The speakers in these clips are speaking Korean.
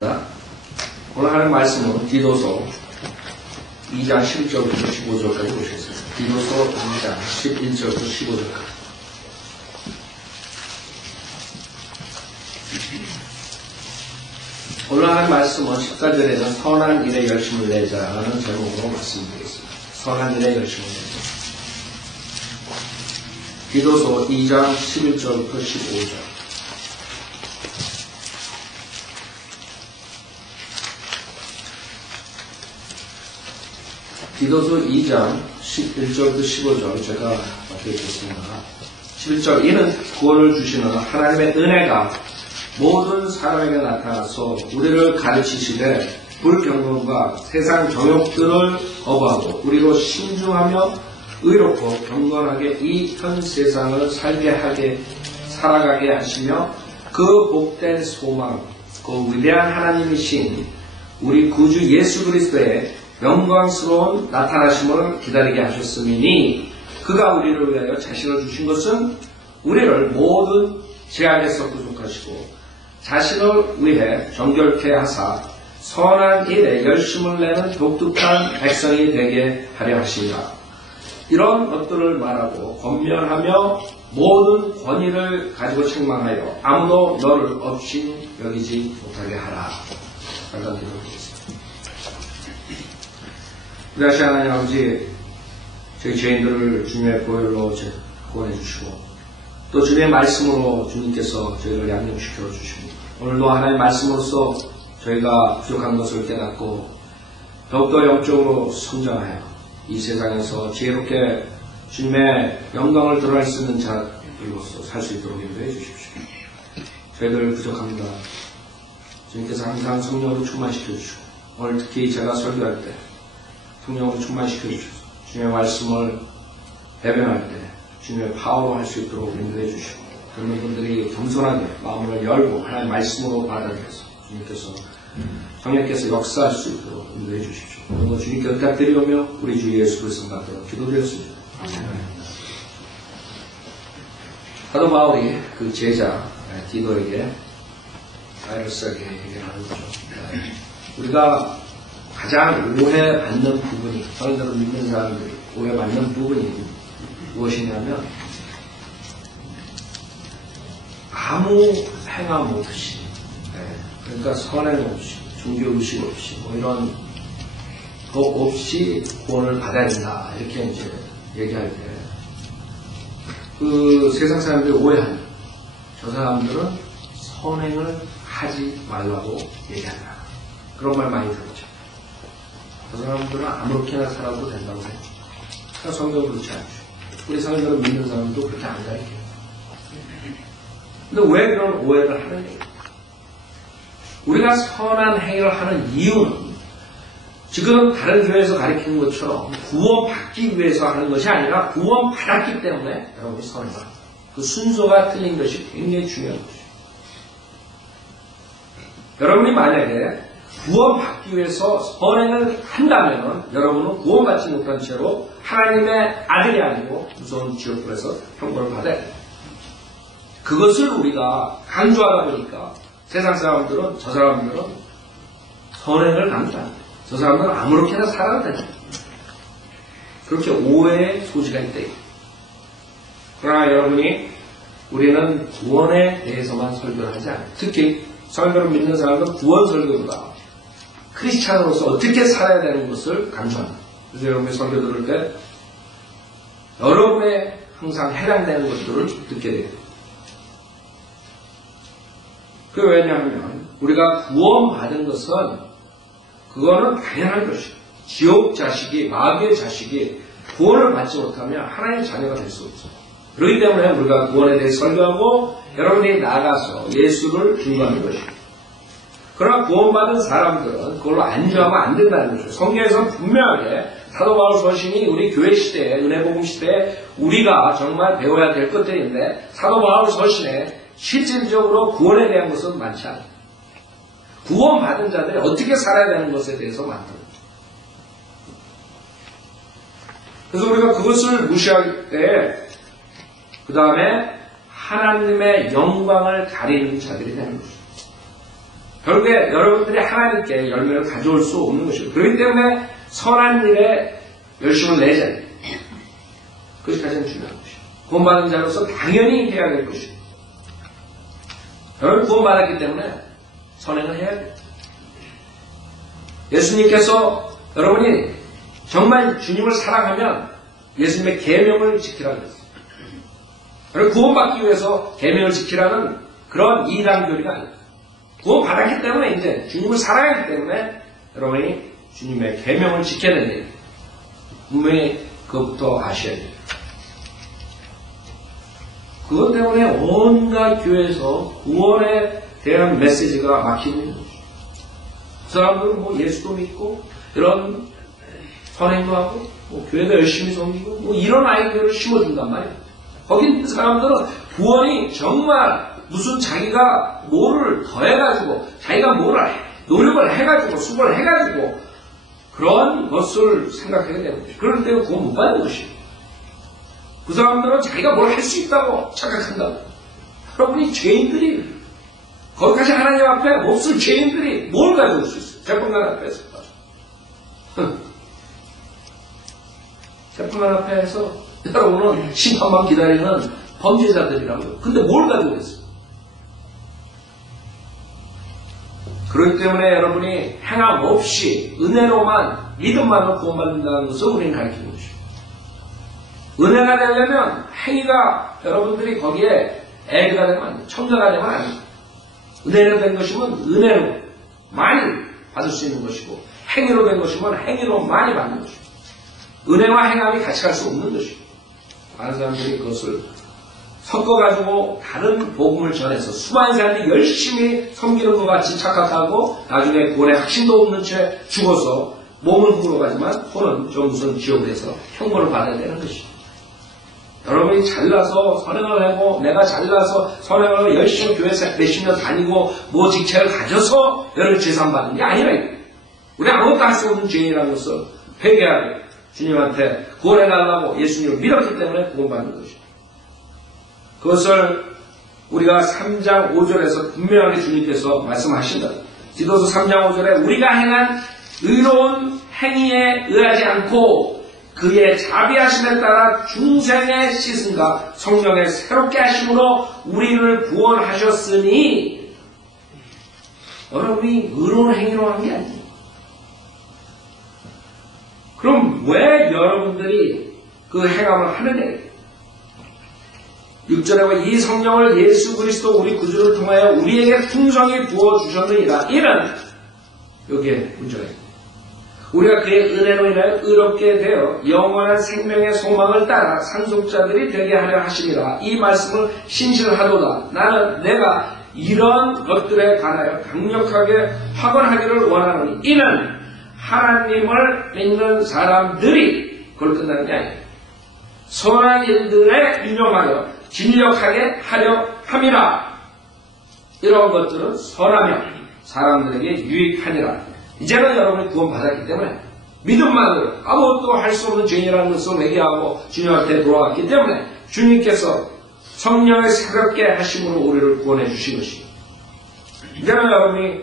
오늘 하는 말씀은 디도서 2장 11절부터 15절까지 보시겠습니다. 디도서 2장 11절부터 15절까지. 오늘 하는 말씀은 14절에는 선한 일에 열심을 내자라는 제목으로 말씀드리겠습니다. 선한 일에 열심을 내자. 디도서 2장 11절부터 15절. 디도서 2장 11절부터 15절 제가 맡겨드리겠습니다. 11절 이는 구원을 주시는 하나님의 은혜가 모든 사람에게 나타나서 우리를 가르치시되 불경건과 세상 정욕들을 거부하고 우리로 신중하며 의롭고 경건하게 이 현 세상을 살아가게 하시며 그 복된 소망, 그 위대한 하나님이신 우리 구주 예수 그리스도의 영광스러운 나타나심을 기다리게 하셨음이니 그가 우리를 위하여 자신을 주신 것은 우리를 모든 죄악에서 구속하시고 자신을 위해 정결케 하사 선한 일에 열심을 내는 독특한 백성이 되게 하려 하시니라. 이런 것들을 말하고 권면하며 모든 권위를 가지고 책망하여 아무도 너를 없인 여기지 못하게 하라. 기도드리겠습니다. 우리 하나님 아버지, 저희 죄인들을 주님의 보혈로 구원해 주시고 또 주님의 말씀으로 주님께서 저희를 양육시켜 주십니다. 오늘도 하나님의 말씀으로서 저희가 부족한 것을 깨닫고 더욱더 영적으로 성장하여 이 세상에서 지혜롭게 주님의 영광을 드러낼 수 있는 자들로서 살 수 있도록 인도해 주십시오. 저희들 부족합니다. 주님께서 항상 성령으로 충만시켜 주시고 오늘 특히 제가 설교할 때 성령으로 충만시켜 주셔서 주님의 말씀을 대변할 때 주님의 파워로 할 수 있도록 인도해 주시고 그런 분들이 겸손하게 마음을 열고 하나님의 말씀으로 받아들여서 주님께서 성령께서 역사할 수 있도록 인도해 주십시오. 그리고 주님께 부탁드리오며 우리 주 예수 그리스도 받들어 기도드렸습니다. 사도 바울이 그 제자 디도에게 바이러스하게 얘기하는 거죠. 우리가 가장 오해받는 부분이, 성인들을 믿는 사람들이 오해받는 부분이 무엇이냐면 아무 행함 없이, 그러니까 선행 없이, 종교의식 없이, 뭐 이런 것 없이 구원을 받아야 된다. 이렇게 이제 얘기할 때, 그 세상 사람들이 오해하는, 저 사람들은 선행을 하지 말라고 얘기한다. 그런 말 많이 들었죠. 그 사람들은 아무렇게나 살아도 된다고 해요. 성경은 그렇지 않죠. 우리 성경을 믿는 사람도 그렇게 안 가르쳐요. 근데 왜 그런 오해를 하느냐? 우리가 선한 행위를 하는 이유는 지금 다른 교회에서 가르치는 것처럼 구원받기 위해서 하는 것이 아니라 구원받았기 때문에 여러분이 선행을 합니다. 그 순서가 틀린 것이 굉장히 중요한 것이죠. 여러분이 만약에 구원받기 위해서 선행을 한다면 여러분은 구원받지 못한 채로 하나님의 아들이 아니고 무서운 지옥불에서 형벌을 받아야 돼요. 그것을 우리가 강조하다 보니까 세상 사람들은 저 사람들은 선행을 합니다. 저 사람들은 아무렇게나 살아도 된다. 그렇게 오해의 소지가 있다. 그러나 여러분이 우리는 구원에 대해서만 설교를 하지 않아요. 특히 성경을 믿는 사람들은 구원 설교보다 크리스찬으로서 어떻게 살아야 되는 것을 강조합니다. 그래서 여러분이 설교 들을 때 여러분의 항상 해당되는 것들을 듣게 돼요. 그게 왜냐하면 우리가 구원받은 것은 그거는 당연한 것이에요. 지옥 자식이, 마귀의 자식이 구원을 받지 못하면 하나님의 자녀가 될 수 없어요. 그렇기 때문에 우리가 구원에 대해 설교하고 여러분이 나가서 예수를 증거하는 것이에요. 그러나 구원받은 사람들은 그걸로 안주하면 안 된다는 거죠. 성경에서는 분명하게 사도 바울 서신이 우리 교회 시대에, 은혜복음 시대에 우리가 정말 배워야 될 것들인데 사도 바울 서신에 실질적으로 구원에 대한 것은 많지 않아요. 구원받은 자들이 어떻게 살아야 되는 것에 대해서 많다는 거죠. 그래서 우리가 그것을 무시할 때 그 다음에 하나님의 영광을 가리는 자들이 되는 것입니다. 결국에 여러분들이 하나님께 열매를 가져올 수 없는 것이고, 그렇기 때문에 선한 일에 열심을 내자. 그것이 가장 중요한 것이고, 구원받은 자로서 당연히 해야 될 것이고, 여러분 구원받았기 때문에 선행을 해야 돼요. 예수님께서 여러분이 정말 주님을 사랑하면 예수님의 계명을 지키라고 했어요. 여러분 구원받기 위해서 계명을 지키라는 그런 이단교리가 아니에요. 구원받았기 때문에 이제 주님을 사랑하기 때문에 여러분이 주님의 계명을 지켜야 된다. 분명히 그것부터 아셔야 돼요. 그것 때문에 온갖 교회에서 구원에 대한 메시지가 막히고 있는 거죠. 그 사람들은 뭐 예수도 믿고 이런 선행도 하고 뭐 교회도 열심히 섬기고 뭐 이런 아이디어를 심어준단 말이에요. 거기 있는 사람들은 구원이 정말 무슨 자기가 뭐를 더해가지고 자기가 뭐를 노력을 해가지고 수고를 해가지고 그런 것을 생각하게 되는 거죠. 그럴 때는 구원 못 받는 것이에요. 그 사람들은 자기가 뭘 할 수 있다고 착각한다고. 여러분이 죄인들이 거기까지 하나님 앞에 몹쓸 죄인들이 뭘 가져올 수 있어요? 재판관 앞에서. 재판관 앞에서 여러분은 심판만 기다리는 범죄자들이라고요. 근데 뭘 가져오겠어요? 그렇기 때문에 여러분이 행함 없이 은혜로만 믿음만으로 구원받는다는 것을 우리는 가르치는 것이죠. 은혜가 되려면 행위가 여러분들이 거기에 애가 되면 안 돼요. 첨가가 되면 안 돼요. 은혜로 된 것이면 은혜로 많이 받을 수 있는 것이고 행위로 된 것이면 행위로 많이 받는 것이고 은혜와 행함이 같이 갈 수 없는 것이고 많은 사람들이 그것을 섞어가지고 다른 복음을 전해서 수많은 사람들이 열심히 섬기는 것 같이 착각하고 나중에 구원에 확신도 없는 채 죽어서 몸은 흙으로 가지만 혼은 저 무슨 지옥에서 형벌을 받아야 되는 것이죠. 여러분이 잘나서 선행을 하고 내가 잘나서 선행을 하고 열심히 교회에서 몇십 년 다니고 뭐 직책을 가져서 여러분 재산받는 게 아니라 우리 아무것도 할 수 없는 죄인이라는 것을 회개하고 주님한테 구원해달라고 예수님을 믿었기 때문에 구원받는 것이죠. 그것을 우리가 3장 5절에서 분명하게 주님께서 말씀하신다. 디도서 3장 5절에 우리가 행한 의로운 행위에 의하지 않고 그의 자비하심에 따라 중생의 씻음과 성령의 새롭게 하심으로 우리를 구원하셨으니 여러분이 의로운 행위로 한 게 아니에요. 그럼 왜 여러분들이 그 행함을 하느냐? 6절에 이 성령을 예수 그리스도 우리 구주를 통하여 우리에게 풍성히 부어주셨느니라. 이는 여기에 문제가 있습니다. 우리가 그의 은혜로 인하여 의롭게 되어 영원한 생명의 소망을 따라 상속자들이 되게 하려 하시니라. 이 말씀을 신실하도다. 나는 내가 이런 것들에 관하여 강력하게 확언하기를 원하노니 이는 하나님을 믿는 사람들이 그걸 끝나는 게 아니에요. 선한 일들에 인용하여 진력하게 하려 함이라. 이런 것들은 선하며 사람들에게 유익하니라. 이제는 여러분이 구원받았기 때문에 믿음만으로 아무것도 할 수 없는 죄인이라는 것을 회개하고 주님한테 돌아왔기 때문에 주님께서 성령의 새롭게 하심으로 우리를 구원해 주신 것입니다. 이제는 여러분이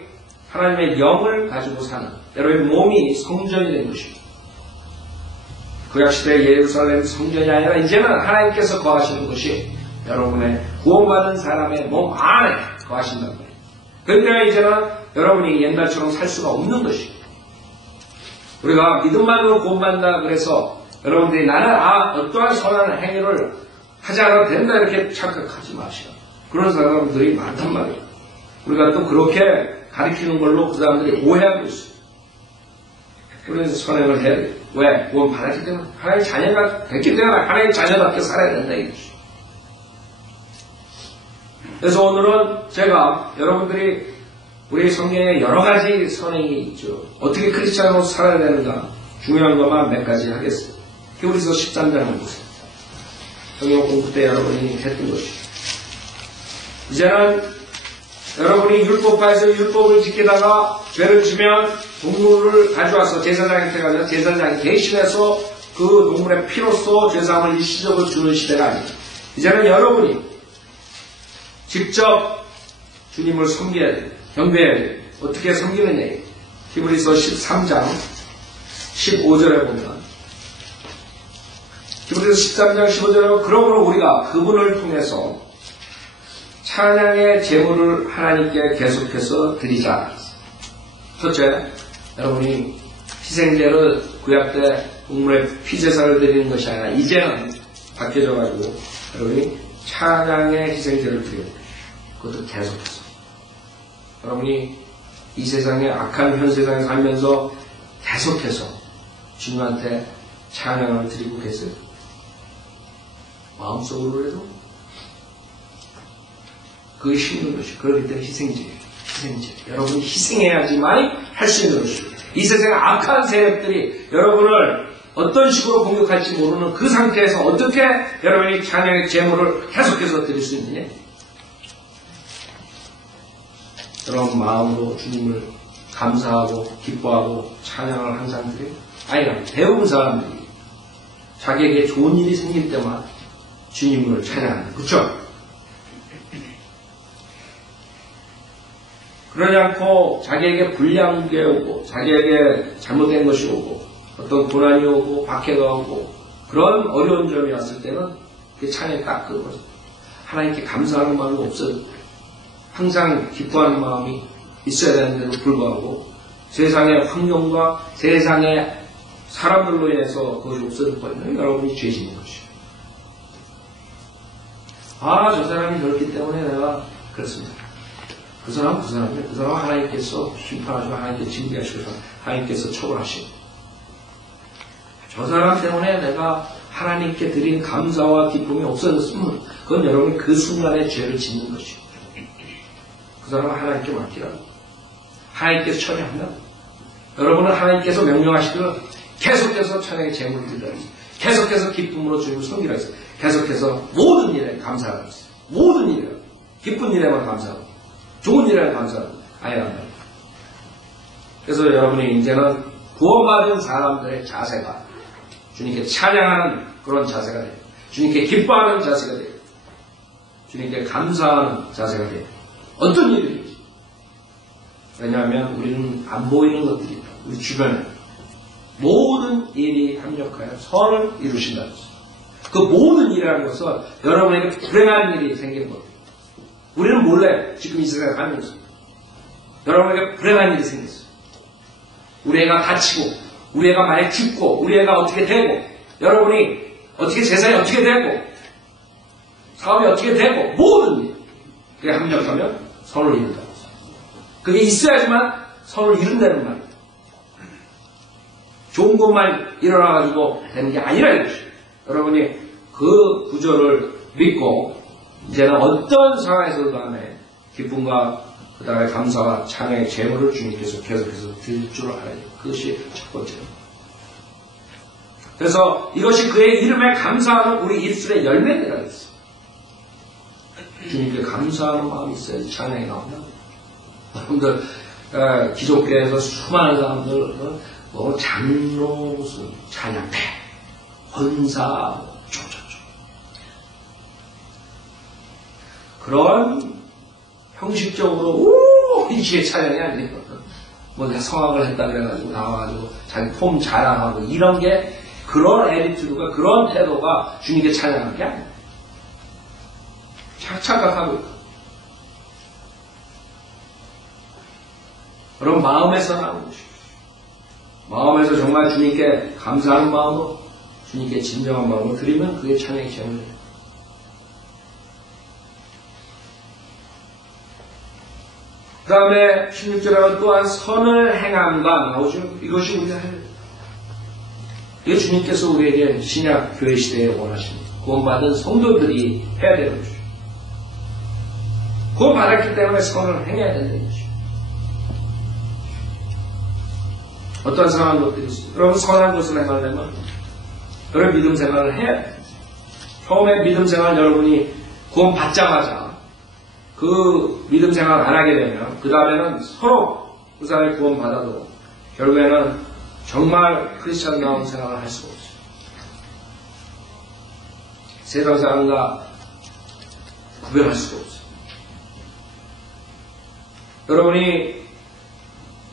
하나님의 영을 가지고 사는 여러분의 몸이 성전이 된 것입니다. 구약시대의 예루살렘 성전이 아니라 이제는 하나님께서 거하시는 것이 여러분의 구원받은 사람의 몸 안에 거하신단 말이에요. 그러니까 이제는 여러분이 옛날처럼 살 수가 없는 것이에요. 우리가 믿음만으로 구원받는다 그래서 여러분들이 나는 어떠한 선한 행위를 하지 않아도 된다 이렇게 착각하지 마시오. 그런 사람들이 많단 말이에요. 우리가 또 그렇게 가르치는 걸로 그 사람들이 오해하고 있어요. 그래서 선행을 해야 돼요. 왜? 구원 받았기 때문에 하나님의 자녀가 됐기 때문에 하나님의 자녀답게 살아야 된다 이거죠. 그래서 오늘은 제가 여러분들이 우리 성경에 여러 가지 선행이 있죠. 어떻게 크리스찬으로 살아야 되는가 중요한 것만 몇 가지 하겠습니다. 히브리서 13장을 보세요. 성경 공부 때 여러분이 했던 것이죠. 이제는 여러분이 율법파에서 율법을 지키다가 죄를 지면 동물을 가져와서 제사장한테 가서 제사장이 대신해서 그 동물의 피로써 죄사함을 일시적으로 주는 시대가 아닙니다. 이제는 여러분이 직접 주님을 섬겨야 돼요. 경배해야 돼요. 어떻게 섬기느냐. 히브리서 13장 15절에 보면 히브리서 13장 15절에 그러므로 우리가 그분을 통해서 찬양의 제물을 하나님께 계속해서 드리자. 첫째, 여러분이 희생제를 구약 때 동물의 피제사를 드리는 것이 아니라 이제는 바뀌어져가지고 여러분이 찬양의 희생제를 드려요. 그것도 계속해서. 여러분이 이 세상에 악한 현 세상에 살면서 계속해서 주님한테 찬양을 드리고 계세요. 마음속으로라도 그게 힘든 것이에요. 그렇기 때문에 희생제예요. 희생제. 여러분이 희생해야지만 할 수 있는 것이에요. 이 세상의 악한 세력들이 여러분을 어떤 식으로 공격할지 모르는 그 상태에서 어떻게 여러분이 찬양의 제물을 계속해서 드릴 수 있느냐? 그런 마음으로 주님을 감사하고 기뻐하고 찬양을 항상 드려요. 아니라 대부분 사람들이 자기에게 좋은 일이 생길 때만 주님을 찬양한다. 그렇죠? 그러지 않고 자기에게 불리한 게 오고 자기에게 잘못된 것이 오고 어떤 고난이 오고 박해가 오고 그런 어려운 점이 왔을 때는 그 찬양이 딱 끊어져. 하나님께 감사하는 마음이 없어요. 항상 기뻐하는 마음이 있어야 되는데도 불구하고 세상의 환경과 세상의 사람들로 인해서 그것이 없어질 거예요. 여러분이 죄 짓는 것이에요. 저 사람이 그렇기 때문에 내가 그렇습니다. 그 사람은 하나님께서 심판하시고 하나님께서 징계하시고 하나님께서 처벌하시고 저 사람 때문에 내가 하나님께 드린 감사와 기쁨이 없어졌으면 그건 여러분이 그 순간에 죄를 짓는 것이에요. 그 사람은 하나님께 맡기라고. 하나님께서 처리한다고. 여러분은 하나님께서 명령하시기를 계속해서 찬양의 제물을 드리라 했어요. 계속해서 기쁨으로 주님을 섬기라 했어요. 계속해서 모든 일에 감사하라 했어요. 모든 일에 기쁜 일에만 감사하고 좋은 일에만 감사하고 아니란 말이에요. 그래서 여러분이 이제는 구원받은 사람들의 자세가 주님께 찬양하는 그런 자세가 돼요. 주님께 기뻐하는 자세가 돼요. 주님께 감사하는 자세가 돼요. 어떤 일이든지. 왜냐하면 우리는 안 보이는 것들이 있다. 우리 주변에 모든 일이 합력하여 선을 이루신다는 것입니다. 그 모든 일이라는 것은 여러분에게 불행한 일이 생기는 겁니다. 우리는 몰래 지금 이 세상에 살면서 여러분에게 불행한 일이 생겼어요. 우리 애가 다치고 우리 애가 많이 죽고 우리 애가 어떻게 되고 여러분이 어떻게 재산이 어떻게 되고 사업이 어떻게 되고 모든 일 그게 합력하면 선을 이룬다는 거죠. 그게 있어야지만 선을 이룬다는 말이에요. 좋은 것만 일어나가지고 되는 게 아니라 이것이에요. 여러분이 그 구절을 믿고 이제는 어떤 상황에서도 간에 기쁨과 그 다음에 감사와 찬양의 제물을 주님께서 계속해서 드릴 줄 알아야 돼요. 그것이 첫 번째로. 그래서 이것이 그의 이름에 감사하는 우리 입술의 열매니라 했어요. 주님께 감사하는 마음이 있어야지 찬양이 나온다. 여러분들 기독교에서 수많은 사람들 장로 무슨 찬양대 헌사 쪼쪼쪼 그런 형식적으로 이게 찬양이 아니에요. 내가 성악을 했다 그래가지고 나와가지고 자기 폼 자랑하고 이런 게 그런 애리튜드가 그런 태도가 주님께 찬양하는 게 아니에요. 착각하고 있다. 그런 마음에서 나오는 것이죠. 마음에서 정말 주님께 감사하는 마음으로 주님께 진정한 마음으로 드리면 그게 찬양의 제물이에요. 그 다음에 16절에 또한 선을 행함과 나오죠. 이것이 우리가 해야 돼요. 이게 주님께서 우리에게 신약 교회 시대에 원하십니다. 구원받은 성도들이 해야 되는 것이죠. 구원받았기 때문에 선을 행해야 된다는 것이죠. 어떤 선한 것들이 있어요. 여러분 선한 것을 행하려면 여러분 믿음 생활을 해야 돼요. 처음에 믿음 생활 여러분이 구원받자마자 그 믿음 생활 안 하게 되면 그 다음에는 서로 그 사람이 구원받아도 결국에는 정말 크리스찬다운 생활을 할 수가 없어요. 세상 사람과 구별할 수가 없어요. 여러분이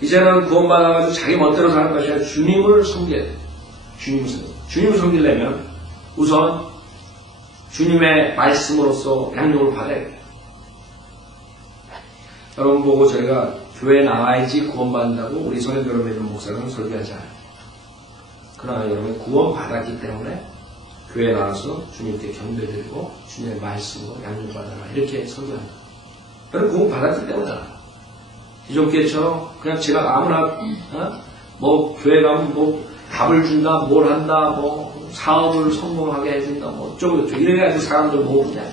이제는 구원받아가지고 자기 멋대로 사는 것이 아니라 주님을 섬겨야 돼. 주님을 섬기려면 우선 주님의 말씀으로서 양육을 받아야 돼. 여러분 보고 저희가 교회에 나와야지 구원받는다고 우리 성도들 믿는 목사는 설교하지 않아요. 그러나 여러분 구원받았기 때문에 교회에 나와서 주님께 경배드리고 주님의 말씀으로 양육받아라 이렇게 설교합니다. 여러분 구원받았기 때문이다. 기존 교회처럼 그냥 제가 아무나 뭐 교회 가면 뭐 밥을 준다, 뭘 한다, 뭐 사업을 성공하게 해준다, 뭐 어쩌고 저쩌고 이래가지고 사람들 모으냐.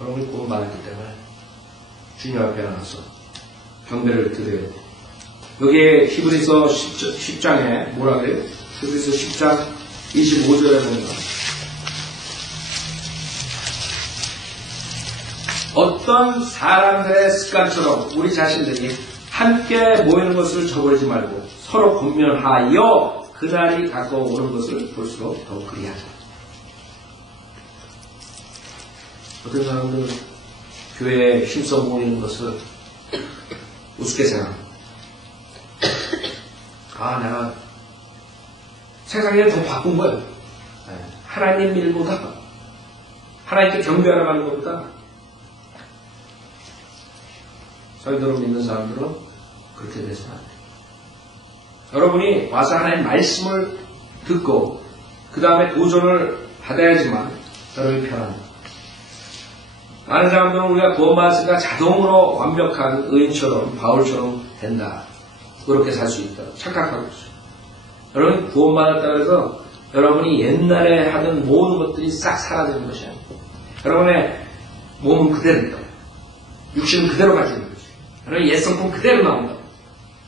여러분이 구원받았기 때문에 주님 앞에 나가서 경배를 드려야 돼. 여기에 히브리서 10장에 뭐라 그래요? 히브리서 10장 25절에 보면 어떤 사람들의 습관처럼 우리 자신들이 함께 모이는 것을 저버리지 말고 서로 권면하여 그날이 가까워오는 것을 볼수록 더욱 그리하자. 어떤 사람들은 교회에 힘써 모이는 것을 우습게 생각합니다. 내가 세상에 더 바쁜 거야. 하나님 일보다, 하나님께 경배하러 가는 것보다, 저희들을 믿는 사람들은 그렇게 되지는 않아요. 여러분이 와서 하나님 말씀을 듣고, 그 다음에 도전을 받아야지만 여러분이 편합니다. 많은 사람들은 우리가 구원받았으니까 자동으로 완벽한 의인처럼, 바울처럼 된다. 그렇게 살 수 있다. 착각하고 있어요. 여러분 구원받았다고 해서 여러분이 옛날에 하던 모든 것들이 싹 사라지는 것이 아니에요. 여러분의 몸은 그대로 있다. 육신은 그대로 가지는 거죠. 여러분의 옛 성품 그대로 나온다.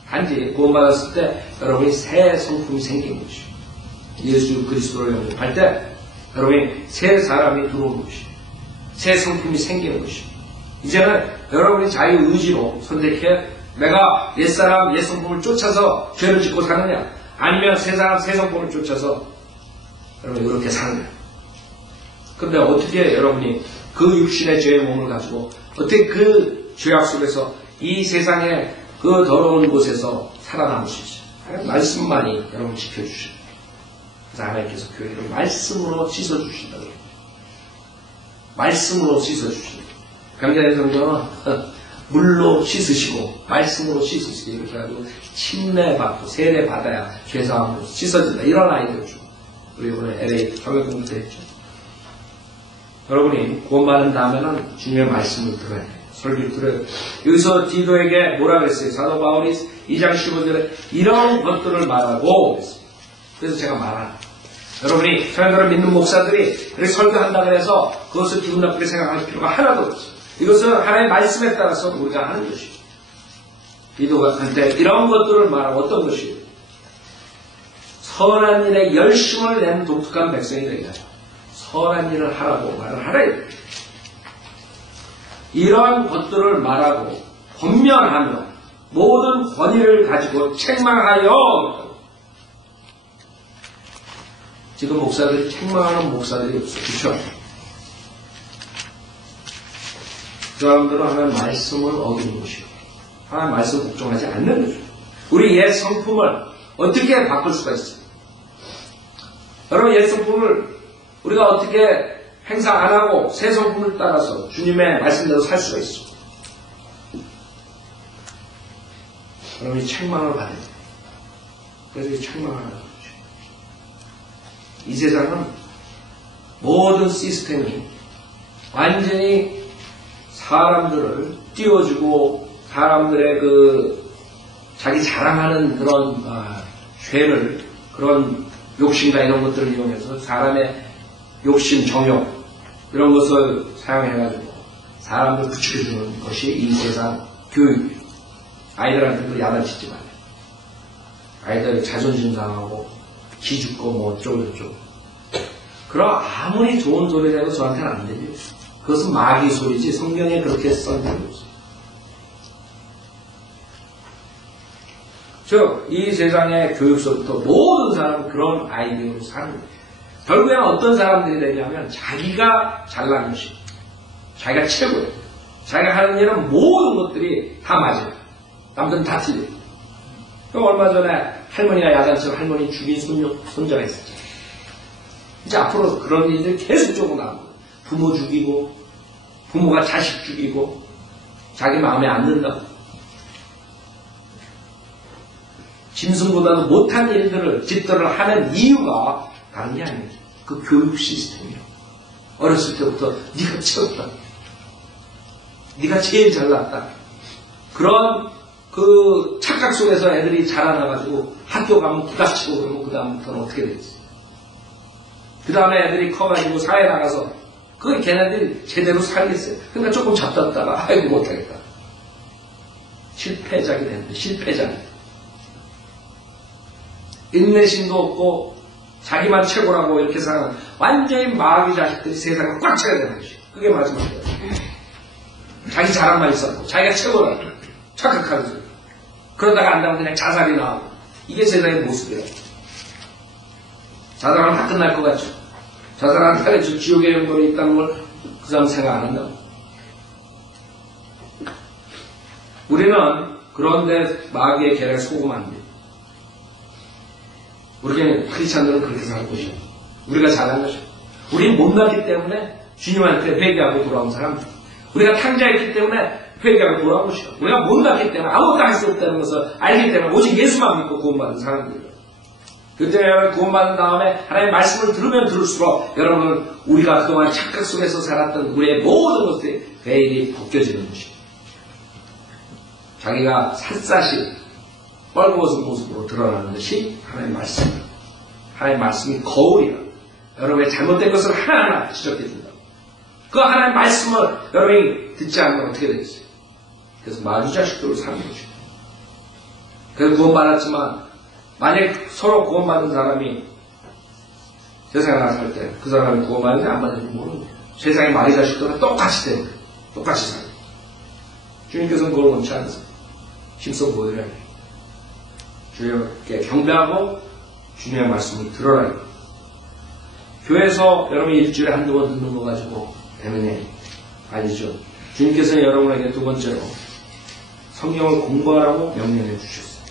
단지 구원받았을 때 여러분이 새 성품이 생긴 것이죠. 예수 그리스도를 영접할 때 여러분이 새 사람이 들어오는 것이죠. 새 성품이 생기는 것이죠. 이제는 여러분이 자유의지로 선택해 내가 옛사람, 옛성품을 쫓아서 죄를 짓고 사느냐 아니면 새사람, 새성품을 쫓아서 여러분 이렇게 사느냐. 그런데 어떻게 여러분이 그 육신의 죄의 몸을 가지고 어떻게 그 죄악 속에서 이 세상의 그 더러운 곳에서 살아남을 수 있어요. 말씀만이 여러분 지켜주셔요. 그래서 하나님께서 교회를 말씀으로 씻어주신다. 말씀으로 씻어주신다. 강자의 성경은 물로 씻으시고 말씀으로 씻으시고 이렇게 해가지고 침례받고 세례받아야 죄사함으로 씻어진다. 이런 아이디어를 주고 우리 이번에 LA 경영공부 때 했죠. 여러분이 구원받은 다음에는 주님의 말씀을 들어야 돼요. 설교를 들어야 돼요. 여기서 디도에게 뭐라 그랬어요? 사도 바울이 2장 15절에 이런 것들을 말하고 그랬어요. 그래서 제가 말하는 여러분이 저희들을 믿는 목사들이 이렇게 설교한다고 해서 그것을 기분 나쁘게 생각할 필요가 하나도 없어요. 이것은 하나님의 말씀에 따라서 우리가 하는 것이죠. 디도가 할 때 이런 것들을 말하고 어떤 것이에요? 선한 일에 열심을 내는 독특한 백성이 되게 하죠. 선한 일을 하라고 말을 하라. 이러한 것들을 말하고 권면하며 모든 권위를 가지고 책망하여. 지금 목사들이 책망하는 목사들이 없어요. 그렇죠? 그 사람들은 하나님의 말씀을 어기는 것이고 하나님의 말씀을 복종하지 않는 것이죠. 우리 옛 성품을 어떻게 바꿀 수가 있어요? 여러분 옛 성품을 우리가 어떻게 행사 안 하고 새 성품을 따라서 주님의 말씀대로 살 수가 있어? 여러분이 책망을 받아야 돼요. 그래서 이 책망을 하는 거죠. 이 세상은 모든 시스템이 완전히 사람들을 띄워주고 사람들의 그 자기 자랑하는 그런 죄를 그런 욕심과 이런 것들을 이용해서 사람의 욕심, 정욕 이런 것을 사용해가지고 사람들 부추겨주는 것이 이 세상 교육이에요. 아이들한테도 야단치지 말아요. 아이들 자존심 상하고 기죽고 뭐 어쩌고저쩌고. 그럼 아무리 좋은 소리를 해도 저한테는 안 되죠. 그것은 마귀 소리지 성경에 그렇게 써 적이 없어요. 즉, 이 세상의 교육서부터 모든 사람은 그런 아이디어로 사는 거예요. 결국에는 어떤 사람들이 되냐면 자기가 잘난 것이 자기가 최고예요. 자기가 하는 일은 모든 것들이 다 맞아요. 남들은 다 틀려. 얼마 전에 할머니가 야단쳐서 할머니 죽인 손자가 있었죠. 이제 앞으로 그런 일들이 계속적으로 나오고, 부모 죽이고, 부모가 자식 죽이고, 자기 마음에 안 든다고. 짐승보다도 못한 일들을, 짓들을 하는 이유가 다른 게 아니에요. 그 교육 시스템이요. 어렸을 때부터 네가 최고다. 네가 제일 잘났다. 그런 그 착각 속에서 애들이 자라나가지고 학교 가면 부닥치고 그러면 그 다음부터는 어떻게 되겠어요? 그 다음에 애들이 커가지고 사회 나가서 그 걔네들이 제대로 살겠어요. 그러니까 조금 잡혔다가 아이고 못하겠다. 실패작이 되는데 실패작이. 인내심도 없고 자기만 최고라고 이렇게 생각하는 완전히 마귀 자식들이 세상을 꽉 차게 되는 것이. 그게 마지막이에요. 자기 자랑만 있었고 자기가 최고라고 착각하면서 그러다가 안 되면 그냥 자살이 나오고 이게 세상의 모습이에요. 자살하면 다 끝날 것 같죠. 자살하는 사람이 저 지옥의 영혼이 있다는 걸 그 사람 생각 안 한다고. 우리는 그런데 마귀의 계략에 속으면 안 돼요. 우리는 크리스찬들은 그렇게 살 것이요. 우리가 잘한 것이요. 우리는 못났기 때문에 주님한테 회개하고 돌아온 사람. 우리가 탕자했기 때문에 회개하고 돌아온 것이요. 우리가 못났기 때문에 아무것도 할 수 없다는 것을 알기 때문에 오직 예수만 믿고 구원받은 사람들이에요. 그때 여러분 구원받은 다음에 하나님의 말씀을 들으면 들을수록 여러분은 우리가 그동안 착각 속에서 살았던 우리의 모든 것들이 베일이 벗겨지는 것이에요. 자기가 샅샅이 뻘겋은 모습으로 드러나는 것이 하나님의 말씀이에요. 하나님의 말씀이 거울이라. 여러분의 잘못된 것을 하나하나 지적해 준다. 그 하나님의 말씀을 여러분이 듣지 않으면 어떻게 되겠어요? 그래서 마귀 자식들을 사는 것이죠. 그래서 구원받았지만 만약 서로 구원받은 사람이 세상에 나갈 때 그 사람이 구원받는지 안 받는지 모르는 거예요. 세상의 마귀 자식들은 똑같이 되는 거예요. 똑같이 살아요. 주님께서는 그걸 원치 않으세요. 힘써 보여야 해요. 주님께 경배하고 주님의 말씀을 들어라. 교회에서 여러분이 일주일에 한두 번 듣는 거 가지고 되는 게 아니죠. 주님께서는 여러분에게 두 번째로 성경을 공부하라고 명령해 주셨어요.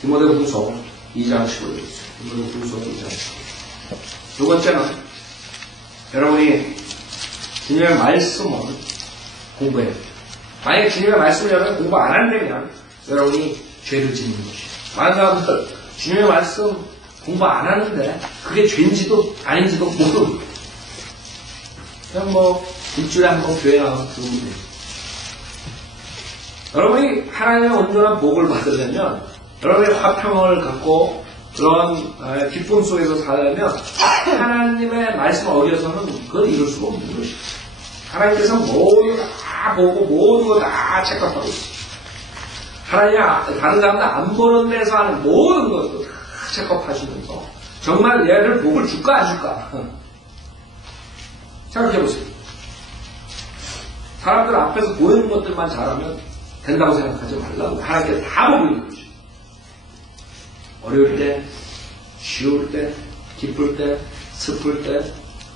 디모데후서 2장 15절. 디모데후서 2장 15절. 두 번째는 여러분이 주님의 말씀을 공부해야 돼요. 만약에 주님의 말씀을 여러분이 공부 안 한다면 여러분이 죄를 짓는 것이에요. 많은 사람들 주님의 말씀 공부 안 하는데 그게 죄인지도 아닌지도 모르고 그냥 뭐 일주일에 한 번 교회 나가서 들으면 돼요. 여러분이 하나님의 온전한 복을 받으려면 여러분의 화평을 갖고 그런 기쁨 속에서 살려면 하나님의 말씀을 어겨서는 그걸 이룰 수가 없는 것이죠. 하나님께서 모두 다 보고 모든 거 다 체크하고 있어요. 하나님 다른 사람들 안 보는 데서 하는 모든 것도 다 체크하시면서 정말 얘를 복을 줄까 안 줄까 생각해보세요. 사람들 앞에서 보이는 것들만 잘하면 된다고 생각하지 말라고. 하나님께 다 보고 있는 거죠. 어려울 때, 쉬울 때, 기쁠 때, 슬플 때,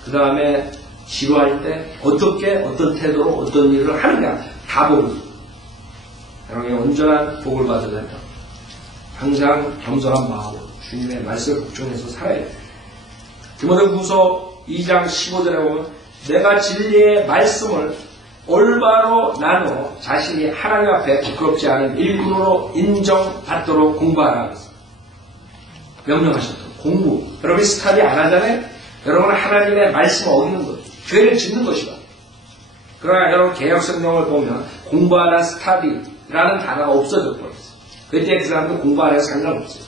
그 다음에 지루할 때 어떻게 어떤 태도로 어떤 일을 하느냐 다 보고 있어요. 여러분이 온전한 복을 받으려면 항상 겸손한 마음으로 주님의 말씀을 복종해서 살아야 돼요. 디모데후서 2장 15절에 보면 내가 진리의 말씀을 올바로 나누어 자신이 하나님 앞에 부끄럽지 않은 일꾼으로 인정받도록 공부하라. 명령하셨던 공부. 여러분이 스타디 안 하잖아요. 여러분은 하나님의 말씀을 어기는 거예요. 죄를 짓는 것이다. 그러나 여러분 개혁성경을 보면 공부하라 스타디라는 단어가 없어져 버렸어요. 그때 그 사람은 공부 안 해서 상관없어요.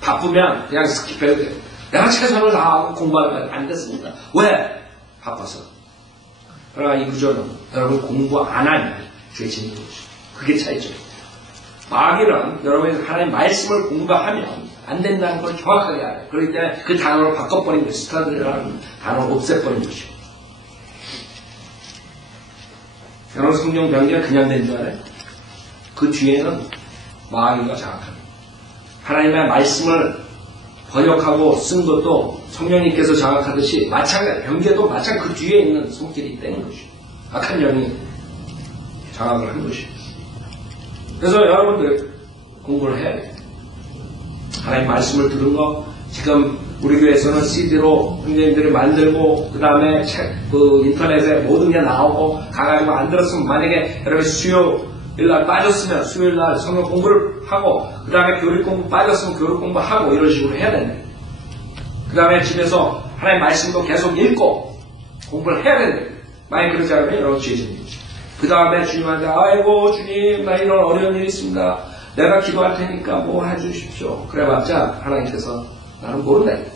바쁘면 그냥 스킵해도 돼요. 내가 최선을 다하고 공부하면 안 됐습니다. 왜? 바빠서. 그러나 이 구절은 여러분 공부 안 하면 죄 짓는 것이죠. 그게 차이죠. 마귀는 여러분이 하나님의 말씀을 공부하면 안 된다는 걸 정확하게 알아요. 그렇기 때문에 그 단어를 바꿔버린 거예요. 스타디라는 단어를 없애버린 것이죠. 여러분 성경 변기가 그냥 된 줄 알아요? 그 뒤에는 마귀가 장악합니다. 하나님의 말씀을 번역하고 쓴 것도 성령님께서 장악하듯이 마찬가지, 변개도 마찬가지 그 뒤에 있는 손길이 있다는 것이죠. 악한 영이 장악을 한 것이죠. 그래서 여러분들 공부를 해야 돼요. 하나님 말씀을 들은 거, 지금 우리 교회에서는 CD로 형제님들이 만들고, 그 다음에 인터넷에 모든 게 나오고, 가가지고 안 들었으면 만약에 여러분이 수요일날 빠졌으면 수요일날 성경 공부를 하고, 그 다음에 교육 공부 빠졌으면 교육 공부하고, 이런 식으로 해야 된다. 그 다음에 집에서 하나님 말씀도 계속 읽고, 공부를 해야 된다. 만약 그러지 않으면 여러분 죄집니다. 그 다음에 주님한테, 아이고, 주님, 나 이런 어려운 일이 있습니다. 내가 기도할 테니까 뭐 해주십시오. 그래봤자 하나님께서 나는 모른다.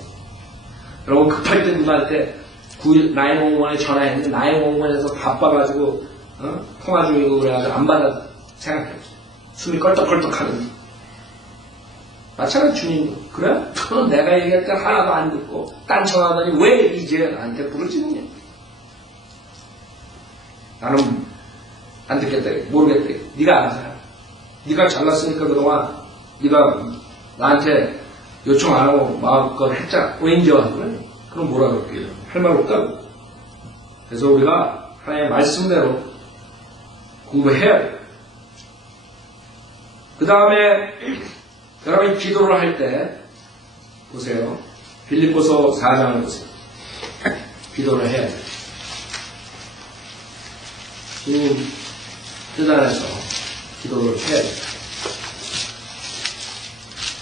여러분 급할 때 누구한테 911에 전화했는데 911에서 바빠가지고 통화 중이고 그래가지고 안 받아 생각해보세요. 숨이 껄떡껄떡 하는데. 마찬가지 주님도 그래? 그럼 내가 얘기할 때 하나도 안 듣고 딴청하더니 왜 이제 나한테 부르짖느냐? 나는 안 듣겠다. 모르겠다. 네가 알아서 해. 네가 잘났으니까 그동안 네가 나한테 요청 안 하고 마음껏 했잖아. 왜 이제 와? 그래? 그럼 뭐라 그럴게요? 할 말 없다고. 그래서 우리가 하나님의 말씀대로 공부해야 돼요. 그 다음에 여러분이 기도를 할 때 보세요. 빌립보서 4장을 보세요. 기도를 해야 돼요. 주님 뜻 안에서 기도를 해야 돼요.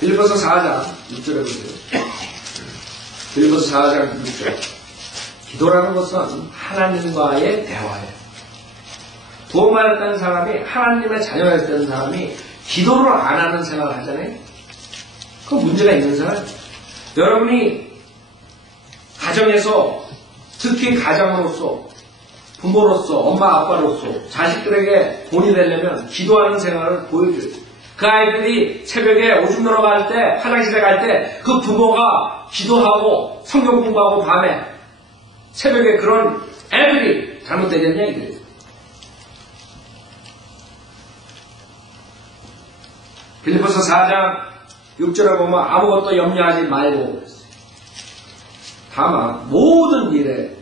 빌립보서 4장 6절에 보세요. 빌립보서 4장 6절. 기도라는 것은 하나님과의 대화예요. 구원받았다는 사람이 하나님의 자녀였다는 사람이 기도를 안 하는 생각을 하잖아요. 그 문제가 있는 사람. 여러분이 가정에서 특히 가장으로서 부모로서 엄마 아빠로서 자식들에게 본이 되려면 기도하는 생활을 보여줘야 돼요. 그 아이들이 새벽에 오줌 누러 갈 때, 화장실에 갈 때 그 부모가 기도하고 성경 공부하고 밤에 새벽에 그런 애들이 잘못되겠냐 이거예요. 빌립보서 4장 6절에 보면 아무것도 염려하지 말고 다만 모든 일에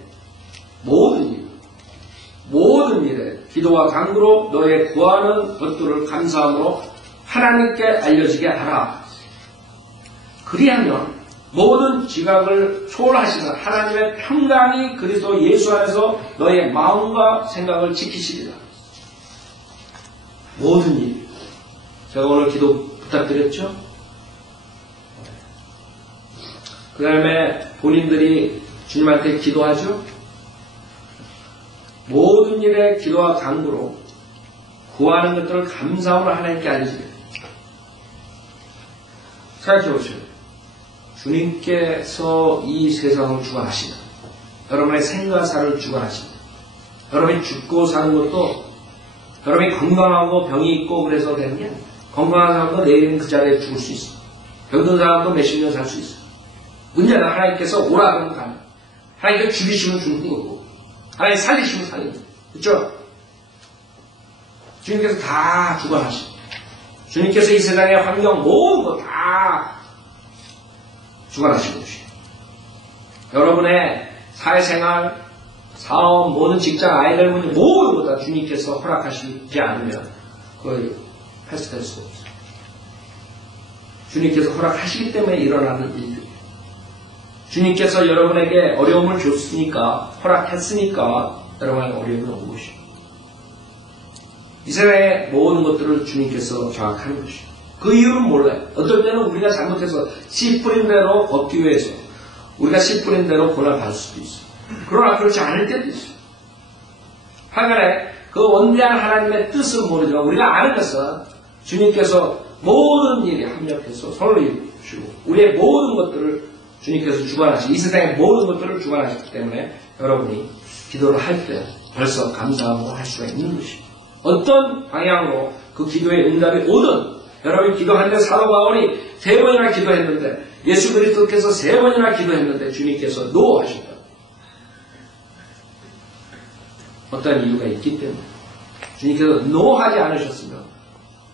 기도와 간구로 너의 구하는 것들을 감사함으로 하나님께 알려지게 하라. 그리하면 모든 지각을 초월하시는 하나님의 평강이 그리스도 예수 안에서 너의 마음과 생각을 지키시리라. 모든 일. 제가 오늘 기도 부탁드렸죠? 그 다음에 본인들이 주님한테 기도하죠? 모든 일에 기도와 간구로 구하는 것들을 감사함으로 하나님께 알려지게. 생각해보세요. 주님께서 이 세상을 주관하신다. 여러분의 생과 사를 주관하신다. 여러분이 죽고 사는 것도 여러분이 건강하고 병이 있고 그래서 되는 게 아니에요. 건강한 사람도 내일은 그 자리에 죽을 수 있어. 병든 사람도 몇십 년 살 수 있어. 문제는 하나님께서 오라 그러면 가는. 하나님께서 죽이시면 죽는 거고 하나님 살리시면 살리는 거고. 그렇죠? 주님께서 다 주관하시고 주님께서 이 세상의 환경 모든 거 다 주관하시는 것이에요. 여러분의 사회생활, 사업, 모든 직장, 아이들 문제 모든 것 다 주님께서 허락하시지 않으면 그걸 패스될 수가 없어요. 주님께서 허락하시기 때문에 일어나는 일들. 주님께서 여러분에게 어려움을 줬으니까, 허락했으니까 여러분에게 어려움이 온 것이에요. 이 세상의 모든 것들을 주님께서 장악하는 것이에요. 그 이유는 몰라요. 어떨 때는 우리가 잘못해서 씨 뿌린 대로 걷기 위해서 우리가 씨 뿌린 대로 고난을 받을 수도 있어요. 그러나 그렇지 않을 때도 있어요. 하간에 그 원대한 하나님의 뜻을 모르지만 우리가 아는 것은 주님께서 모든 일에 합력해서 손을 이루시고 우리의 모든 것들을 주님께서 주관하시고 이 세상의 모든 것들을 주관하셨기 때문에 여러분이 기도를 할 때 벌써 감사하고 할 수가 있는 것이에요. 어떤 방향으로 그 기도의 응답이 오든 여러분이 기도하는데 사도 바울이 3번이나 기도했는데 예수 그리스도께서 3번이나 기도했는데 주님께서 노 하셨다. 어떤 이유가 있기 때문에 주님께서 노 하지 않으셨으면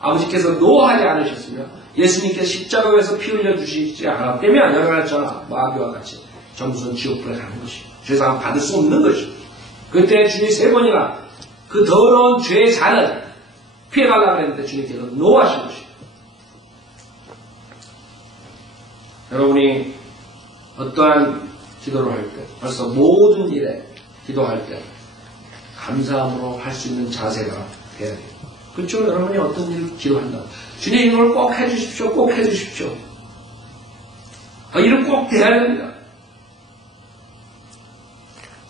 아버지께서 노 하지 않으셨으면 예수님께서 십자가에서 피 흘려 주시지 않았다면 여러분의 저나 마귀와 같이 정수는 지옥불에 가는 것이에요. 죄사함 받을 수 없는 것이에요. 그때 주님이 3번이나 그 더러운 죄의 잔을 피해가려고 했는데 주님께서 노하신 것입니다. 여러분이 어떠한 기도를 할 때, 벌써 모든 일에 기도할 때 감사함으로 할 수 있는 자세가 돼야 돼요. 그렇죠? 여러분이 어떤 일을 기도한다. 주님 이걸 꼭 해주십시오. 꼭 해주십시오. 이런 꼭 돼야 됩니다.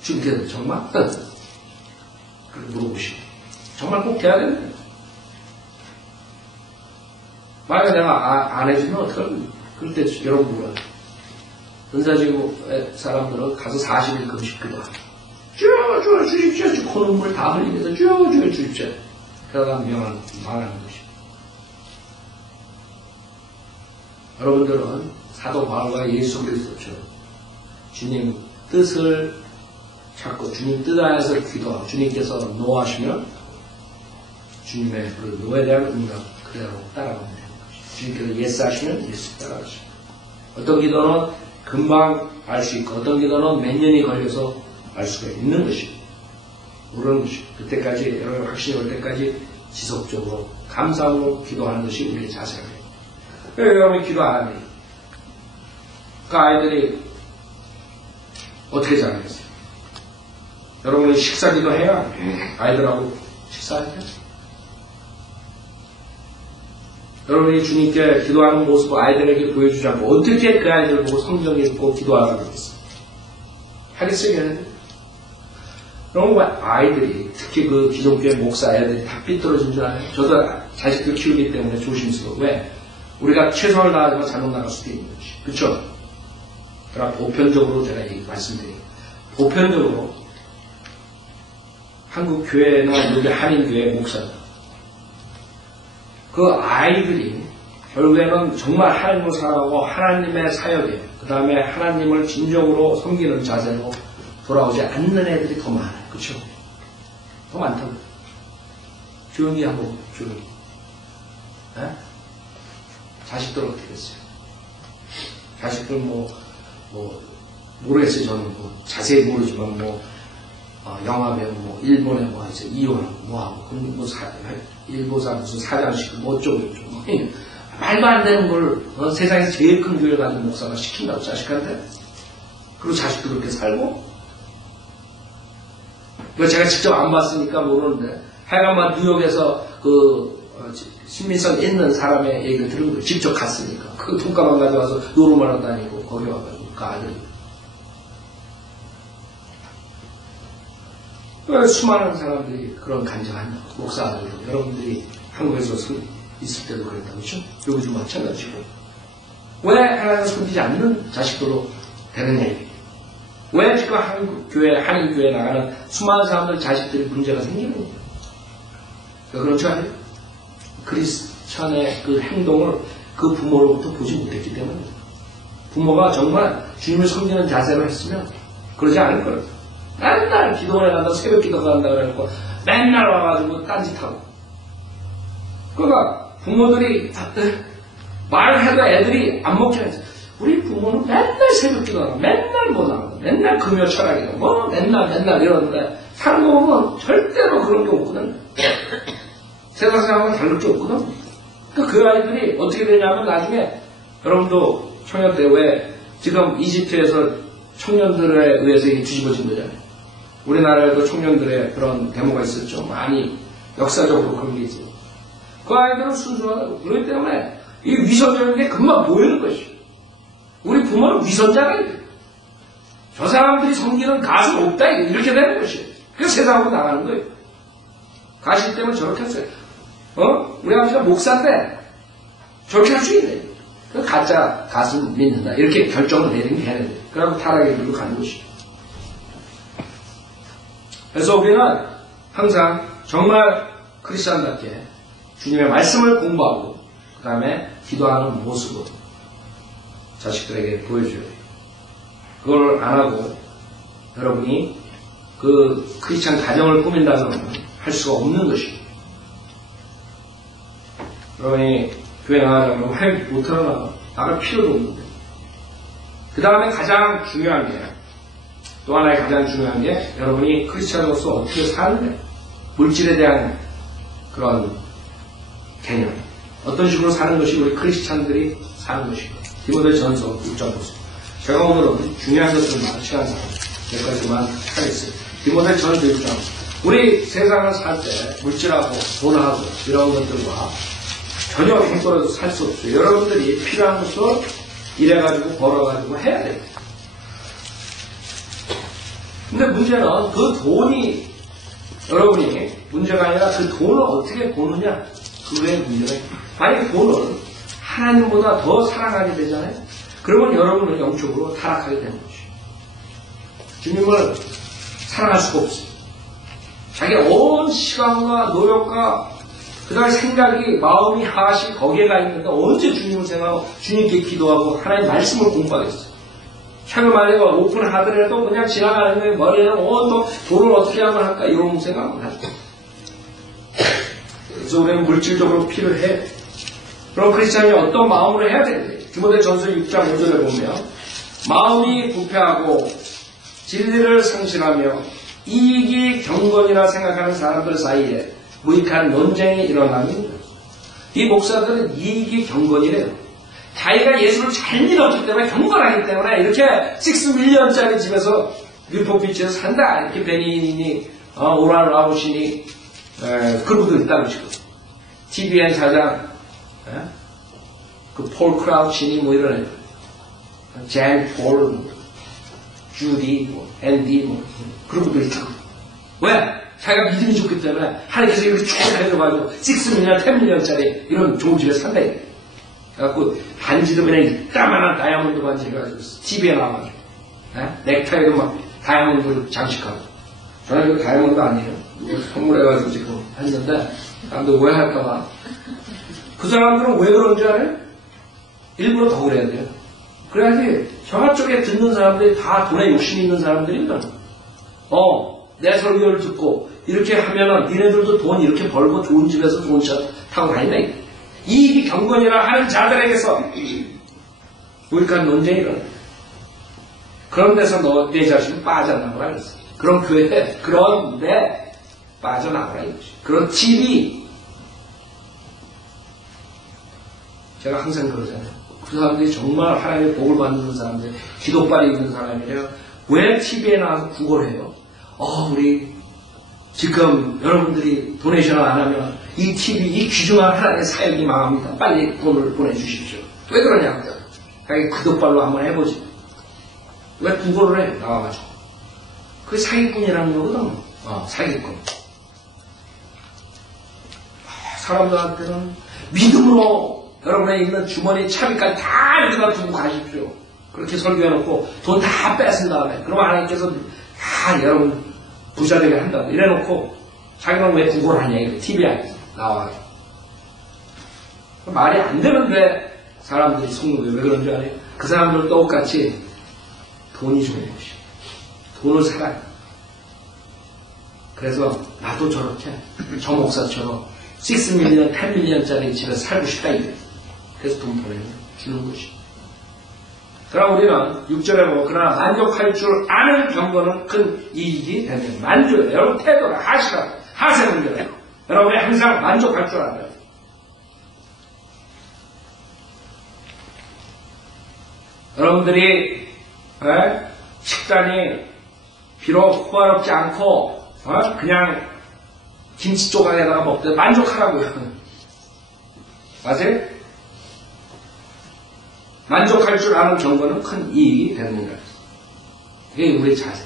주님께서 정말? 그렇게 물어보시고 정말 꼭 돼야 됩니다. 만약에 내가 안 해주면 어떡합니까? 그럴 때 여러분 물어요. 은사지구 사람들은 가서 40일 금식 기도하고 쭉 주십시오. 코눈물 다 흘리면서 쭉 주십시오. 그러다가 망하는 것입니다. 여러분들은 사도 바울과 예수 그리스도처럼 주님 뜻을 찾고 주님 뜻 안에서 기도하고 주님께서 노하시면 주님의 그 노에 대한 응답 그대로 따라가면 됩니다. 주님께서 예스 하시면 예스 따라가시고 어떤 기도는 금방 알 수 있고 어떤 기도는 몇 년이 걸려서 알 수가 있는 것이고 모르는 것이고 그때까지 여러분 확신이 올 때까지 지속적으로 감사함으로 기도하는 것이 우리의 자세가 됩니다. 왜 여러분이 기도 안 하니? 그 아이들이 어떻게 자라겠어요? 여러분이 식사 기도해야 아이들하고 식사하죠? 여러분이 주님께 기도하는 모습을 아이들에게 보여주지 않고 어떻게 그 아이들을 보고 성경 읽고 기도하라고 그랬어요? 하겠어요? 여러분 아이들이 특히 그 기존교회 목사 애들이 다 삐뚤어진 줄 알아요? 저도 자식들 키우기 때문에 조심스러워. 왜? 우리가 최선을 다하지만 잘못 나갈 수도 있는 것이. 그렇죠? 그러나 보편적으로 제가 말씀드려요. 보편적으로 한국 교회나 여기 한인교회 목사들 그 아이들이 결국에는 정말 하나님을 사랑하고 하나님의 사역에 그 다음에 하나님을 진정으로 섬기는 자세로 돌아오지 않는 애들이 더 많아요. 그렇죠? 더 많다고. 조용히 하고 조용히. 에? 자식들 어떻게 했어요? 자식들 모르겠어요. 저는 자세히 모르지만 영화 배우 일본에 해서 이혼하고 하고 일보사 무슨 사장시키고 어쩌고 말도 안 되는 걸 세상에서 제일 큰 교회를 가진 목사가 시킨다고 자식한테. 그리고 자식도 그렇게 살고. 제가 직접 안 봤으니까 모르는데 하여간 뉴욕에서 신민성 있는 사람의 얘기를 들은 거예요. 직접 갔으니까. 그 돈가방 가져와서 노름하러 다니고 거기 와가지고 그 아들이. 수많은 사람들이 그런 간증한다. 목사 아들도 여러분들이 한국에서 있을 때도 그랬다. 그렇죠? 여기도 마찬가지고. 왜 하나님을 섬기지 않는 자식들로 되는 얘기? 왜 지금 한국교회, 한인교회 나가는 수많은 사람들 자식들이 문제가 생기는 거예요? 그런 줄 알아요? 크리스천의 그 행동을 그 부모로부터 보지 못했기 때문에 부모가 정말 주님을 섬기는 자세로 했으면 그러지 않을 거예요. 맨날 기도원에 간다고 새벽 기도 간다고 그래놓고 맨날 와가지고 딴짓하고. 그러니까 부모들이 말을 해도 애들이 안 먹게 하지. 우리 부모는 맨날 새벽 기도하고 맨날 나가고 맨날 금요 철학이고 맨날 이러는데 사는 거 보면 절대로 그런 게 없거든. 세상 사람은 다를 게 없거든. 그러니까 그 아이들이 어떻게 되냐면 나중에 여러분도 청년 때 왜 지금 이집트에서 청년들에 의해서 이게 뒤집어진 거잖아요. 우리나라에도 청년들의 그런 데모가 있었죠. 많이 역사적으로 그런 게 있어요. 그 아이들은 순수하다고. 그렇기 때문에 이 위선적인 게 금방 보이는 것이죠. 우리 부모는 위선자가 저 사람들이 섬기는 가수가 없다 이렇게 되는 것이에요. 그래서 세상으로 나가는 거예요. 가시 때문에 저렇게 했어요. 우리 아버지가 목사인데 저렇게 할 수 있네. 그 가짜 가수 믿는다. 이렇게 결정을 내린 게 해야 돼요. 그러고 타락의 길로 가는 것이죠. 그래서 우리는 항상 정말 크리스천답게 주님의 말씀을 공부하고 그 다음에 기도하는 모습을 자식들에게 보여줘야 돼요. 그걸 안 하고 여러분이 그 크리스천 가정을 꾸민다면 할 수가 없는 것입니다. 여러분이 교회 나가려면 왜 못하나 나갈 필요도 없는데. 그 다음에 가장 중요한 게 또 하나의 가장 중요한 게 여러분이 크리스천으로서 어떻게 사는데 물질에 대한 그런 개념. 어떤 식으로 사는 것이 우리 크리스찬들이 사는 것인가. 디모데전서 6장 보세요. 제가 오늘은 중요한 것들만 시간상 몇 가지만 하겠습니다. 디모데전서 6장. 우리 세상을 살 때 물질하고 돈하고 이런 것들과 전혀 동떨어져 살 수 없어요. 여러분들이 필요한 것을 일해가지고 벌어가지고 해야 돼요. 근데 문제는 그 돈이 여러분이 문제가 아니라 그 돈을 어떻게 보느냐 그게 문제가 있어요. 만약에 돈을 하나님보다 더 사랑하게 되잖아요. 그러면 여러분은 영적으로 타락하게 되는 것이에요. 주님을 사랑할 수가 없어요. 자기의 온 시간과 노력과 그 다음에 생각이 마음이 하나씩 거기에 가 있는데 언제 주님을 생각하고 주님께 기도하고 하나님 말씀을 공부하겠어요. 책을 만약에 오픈하더라도 그냥 지나가는 거에 머리에는 또 돈을 어떻게 하면 할까 이런 생각을 하죠. 그래서 우리는 물질적으로 필요해. 그럼 크리스찬이 어떤 마음으로 해야 되는데 디모데전서 6장 5절에 보면 마음이 부패하고 진리를 상실하며 이익이 경건이라 생각하는 사람들 사이에 무익한 논쟁이 일어나는 거예요. 이 목사들은 이익이 경건이래요. 자기가 예수를 잘 믿었기 때문에 경건하기 때문에 이렇게 6밀리언짜리 집에서 뉴포피치에서 산다 이렇게 베니니 오랄 라우시니 그런 분들 있다고 지금 TVN 사장 그 폴 크라우치니 뭐 이런 젠 폴 주디 앤디 그런 분들 있다고. 왜? 자기가 믿음이 좋기 때문에 하나님께서 이렇게 쭉 해줘가지고 6밀리언, 10밀리언짜리 이런 좋은 집에 산다. 그래갖고 반지도 그냥 이따만한 다이아몬드 반지 해가지고 TV에 나와가지고 넥타이도 막 다이아몬드 장식하고. 저는 이거 다이아몬드 아니에요. 선물해가지고 지금 했는데 사람들 오해할까봐. 그 사람들은 왜 그런 줄 알아요? 일부러 더 그래야 돼요. 그래야지 저쪽에 듣는 사람들이 다 돈에 욕심이 있는 사람들이거든. 내 설교를 듣고 이렇게 하면은 니네들도 돈 이렇게 벌고 좋은 집에서 좋은 차 타고 다니네. 이익이 경건이라 하는 자들에게서 무익한 논쟁이 일어나. 그런 데서 너 내 자신을 빠져나가라 그랬어. 그런 교회, 그런데 빠져나가라 이거지. 그런 TV. 제가 항상 그러잖아요. 그 사람들이 정말 하나님의 복을 받는 사람들, 기도빨이 있는 사람이래요. 왜 TV에 나와서 구걸해요? 우리 지금 여러분들이 도네이션을 안 하면 이 TV, 이 귀중한 하나님의 사역이 망합니다. 빨리 돈을 보내주십시오. 왜 그러냐고요. 자기 기도빨로 한번 해보지. 왜 구걸을 해? 나와가지고. 그게 사기꾼이라는 거거든. 사기꾼. 사람들한테는 믿음으로 여러분의 있는 주머니 차비까지 다 여기다 두고 가십시오. 그렇게 설교해놓고 돈 다 뺏은 다음에 그럼 하나님께서 다 여러분 부자 되게 한다. 이래놓고 자기는 왜 구걸 하냐 이거 TV에 나와가지고. 말이 안 되는데 사람들이 속는 거예요. 왜 그런 줄 알아요? 그 사람들은 똑같이 돈이 좋은 것이에요. 돈을 사랑해요. 그래서 나도 저렇게 저 목사처럼 6밀리언, 10밀리언짜리 집에 살고 싶다 이거예요. 그래서 돈 보내는 주는 것이. 그럼 우리는 6절에 보면 그러나 만족할 줄 아는 경건은 큰 이익이 됩니다. 만족해요. 여러분 태도가 하세 문제예요. 여러분이 항상 만족할 줄 알아요. 여러분들이 식단이 비록 호화롭지 않고 그냥 김치 조각에다가 먹되 만족하라고요. 맞아요? 만족할 줄 아는 경건은 큰 이익이 되는 거예요. 이게 우리의 자세.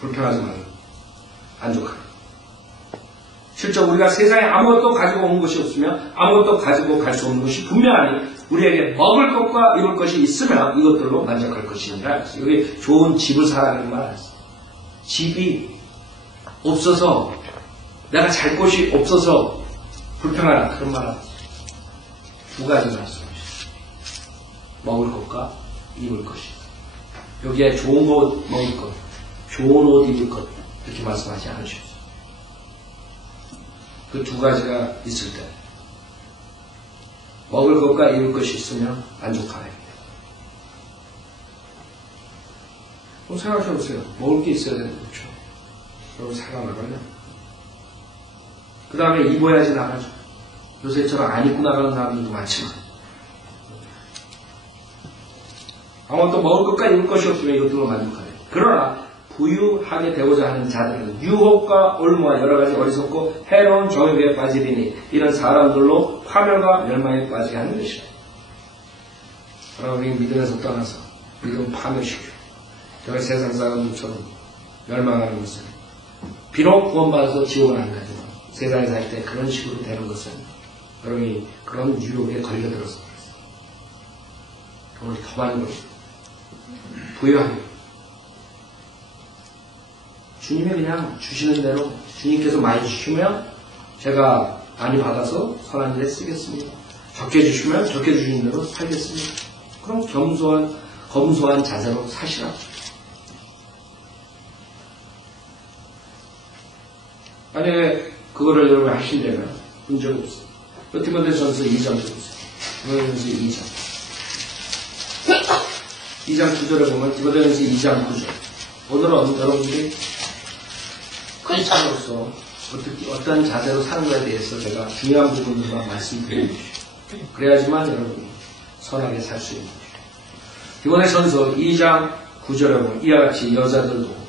불평하지 말고 만족하라. 실제 우리가 세상에 아무것도 가지고 온 것이 없으면 아무것도 가지고 갈 수 없는 것이 분명하니 우리에게 먹을 것과 입을 것이 있으면 이것들로 만족할 것이니라. 여기 좋은 집을 사라는 말 했어요. 집이 없어서 내가 잘 곳이 없어서 불평하라 그런 말 하죠. 두 가지 말씀. 먹을 것과 입을 것이. 여기에 좋은 것 먹을 것, 좋은 옷 입을 것 이렇게 말씀하지 않으셨어요. 그 두 가지가 있을 때 먹을 것과 입을 것이 있으면 만족하라. 그럼 생각해 보세요. 먹을 게 있어야 되는 거죠. 여러분 살아나가면 그 다음에 입어야지 나가죠. 요새처럼 안 입고 나가는 사람들도 많지만 아무것도 먹을 것과 입을 것이 없으면 이것들로 만족하네. 그러나 부유하게 되고자 하는 자들은 유혹과 올무와 여러가지 어리석고 해로운 정욕에 빠지리니 이런 사람들로 파멸과 멸망에 빠지게 하는 것이다. 그러나 우리 믿음에서 떠나서 믿음을 파멸시켜 저희 세상 사람들처럼 멸망하는 것은 비록 구원받아서 지옥은 안 가지만 세상에 살 때 그런 식으로 되는 것은 여러분이 그런 유혹에 걸려들어서 돈을 더 많이 벌고 부유하게 주님이 그냥 주시는 대로 주님께서 많이 주시면 제가 많이 받아서 선한 일에 쓰겠습니다. 적게 주시면 적게 주시는 대로 살겠습니다. 그럼 검소한 자세로 사시라. 만약에 그거를 여러분 하시려면 문제가 없어요. 디모데전서 2장 보세요. 디모데전서 2장 9절에 보면 디모데전서 2장 9절. 오늘은 여러분들이 크리스찬으로서 어떤 자세로 사는 것에 대해서 제가 중요한 부분들만 말씀드리는 것이죠. 그래야지만 여러분이 선하게 살 수 있는 것이죠. 디모데전서 2장 9절에 보면 이와 같이 여자들도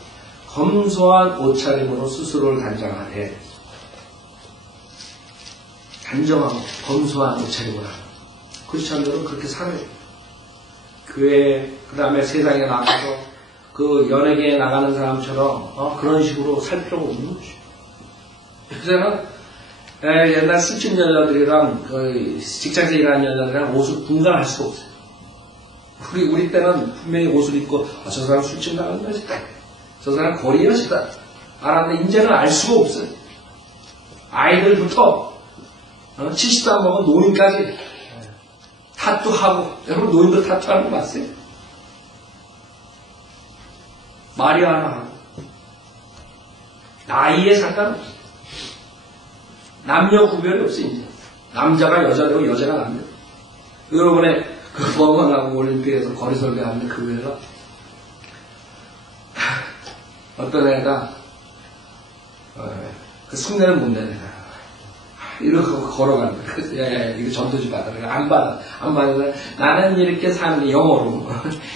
검소한 옷차림으로 스스로를 단정하되 단정하고 검소한 옷차림을 하는 크리스찬들은 그렇게 살아요. 교회 그 다음에 세상에 나가서 그 연예계에 나가는 사람처럼 그런 식으로 살 필요가 없는 것이죠. 그래서는 옛날 술집 여자들이랑 직장에서 일하는 여자들이랑 옷을 분간할 수가 없어요. 우리 때는 분명히 옷을 입고 저 사람 술집 나가는 것이다. 저 사람 거리 여자다. 알았는데 이제는 알 수가 없어요. 아이들부터 70살 먹은 노인까지 타투하고 여러분 노인들 타투하는 거 봤어요? 말이 하나 하고 나이에 상관없어. 남녀 구별이 없어 이제. 남자가 여자 되고 여자가 남자. 여러분의 그 버먼하고 올림픽에서 거리설계 하는 그 외에서 어떤 애가 그 흉내를 못 내는 애가 이렇게 걸어가는 거야. 그래서 야, 이거 전도지 받아라. 안 받아. 나는 이렇게 사는 게 영어로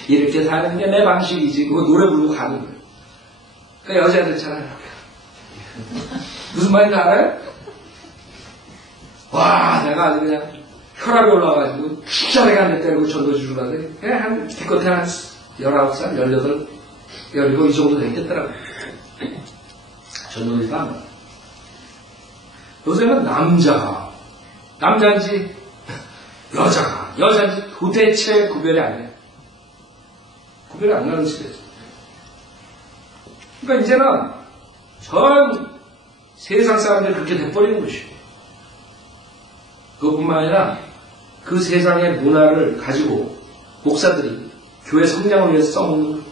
이렇게 사는 게 내 방식이지. 그거 노래 부르고 가는 거야. 그러니까 여자들처럼 무슨 말인지 알아요? 와, 내가 아주 그냥 혈압이 올라와가지고 축자리게 한 대 때리고 전도지 주라더니 그냥 한 기껏해 한 19살, 18, 17 이 정도 됐겠더라고. 전도지도 안 봐. 요새는 남자인지 여자인지 도대체 구별이 안 돼. 구별이 안 나는 시대죠. 그러니까 이제는 전 세상 사람들이 그렇게 돼버리는 것이고 그것뿐만 아니라 그 세상의 문화를 가지고 목사들이 교회 성장을 위해서 써먹는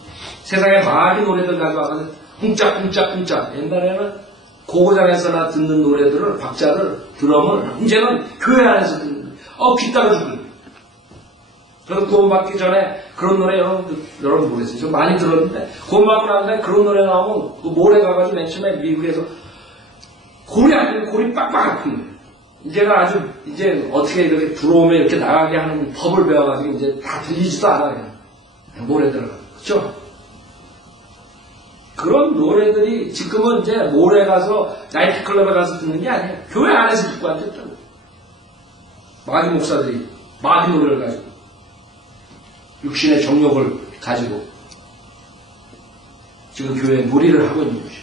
세상에 많은 노래들 가져와서 쿵짝쿵짝쿵짝 옛날에는 고고장에서나 듣는 노래들을 박자를 드럼을 이제는 교회 안에서 듣는 거예요. 귀 따라 죽을 거예요. 저는 구원받기 전에 그런 노래 여러분 모르겠어요. 저 많이 들었는데 구원받고 난 다음에 그런 노래 나오면 그 모래 가가지고 맨 처음에 미국에서 골이 안 되고 골이 빡빡 아픈 거예요. 이제는 아주 이제 어떻게 이렇게 들어오면 이렇게 나가게 하는 법을 배워가지고 이제 다 들리지도 않아요. 모래 들어가. 그렇죠? 그런 노래들이 지금은 이제 모래 가서 나이트클럽에 가서 듣는 게 아니에요. 교회 안에서 듣고 앉았다고. 마귀 목사들이 마귀 노래를 가지고 육신의 정욕을 가지고 지금 교회에 놀이를 하고 있는 것이죠.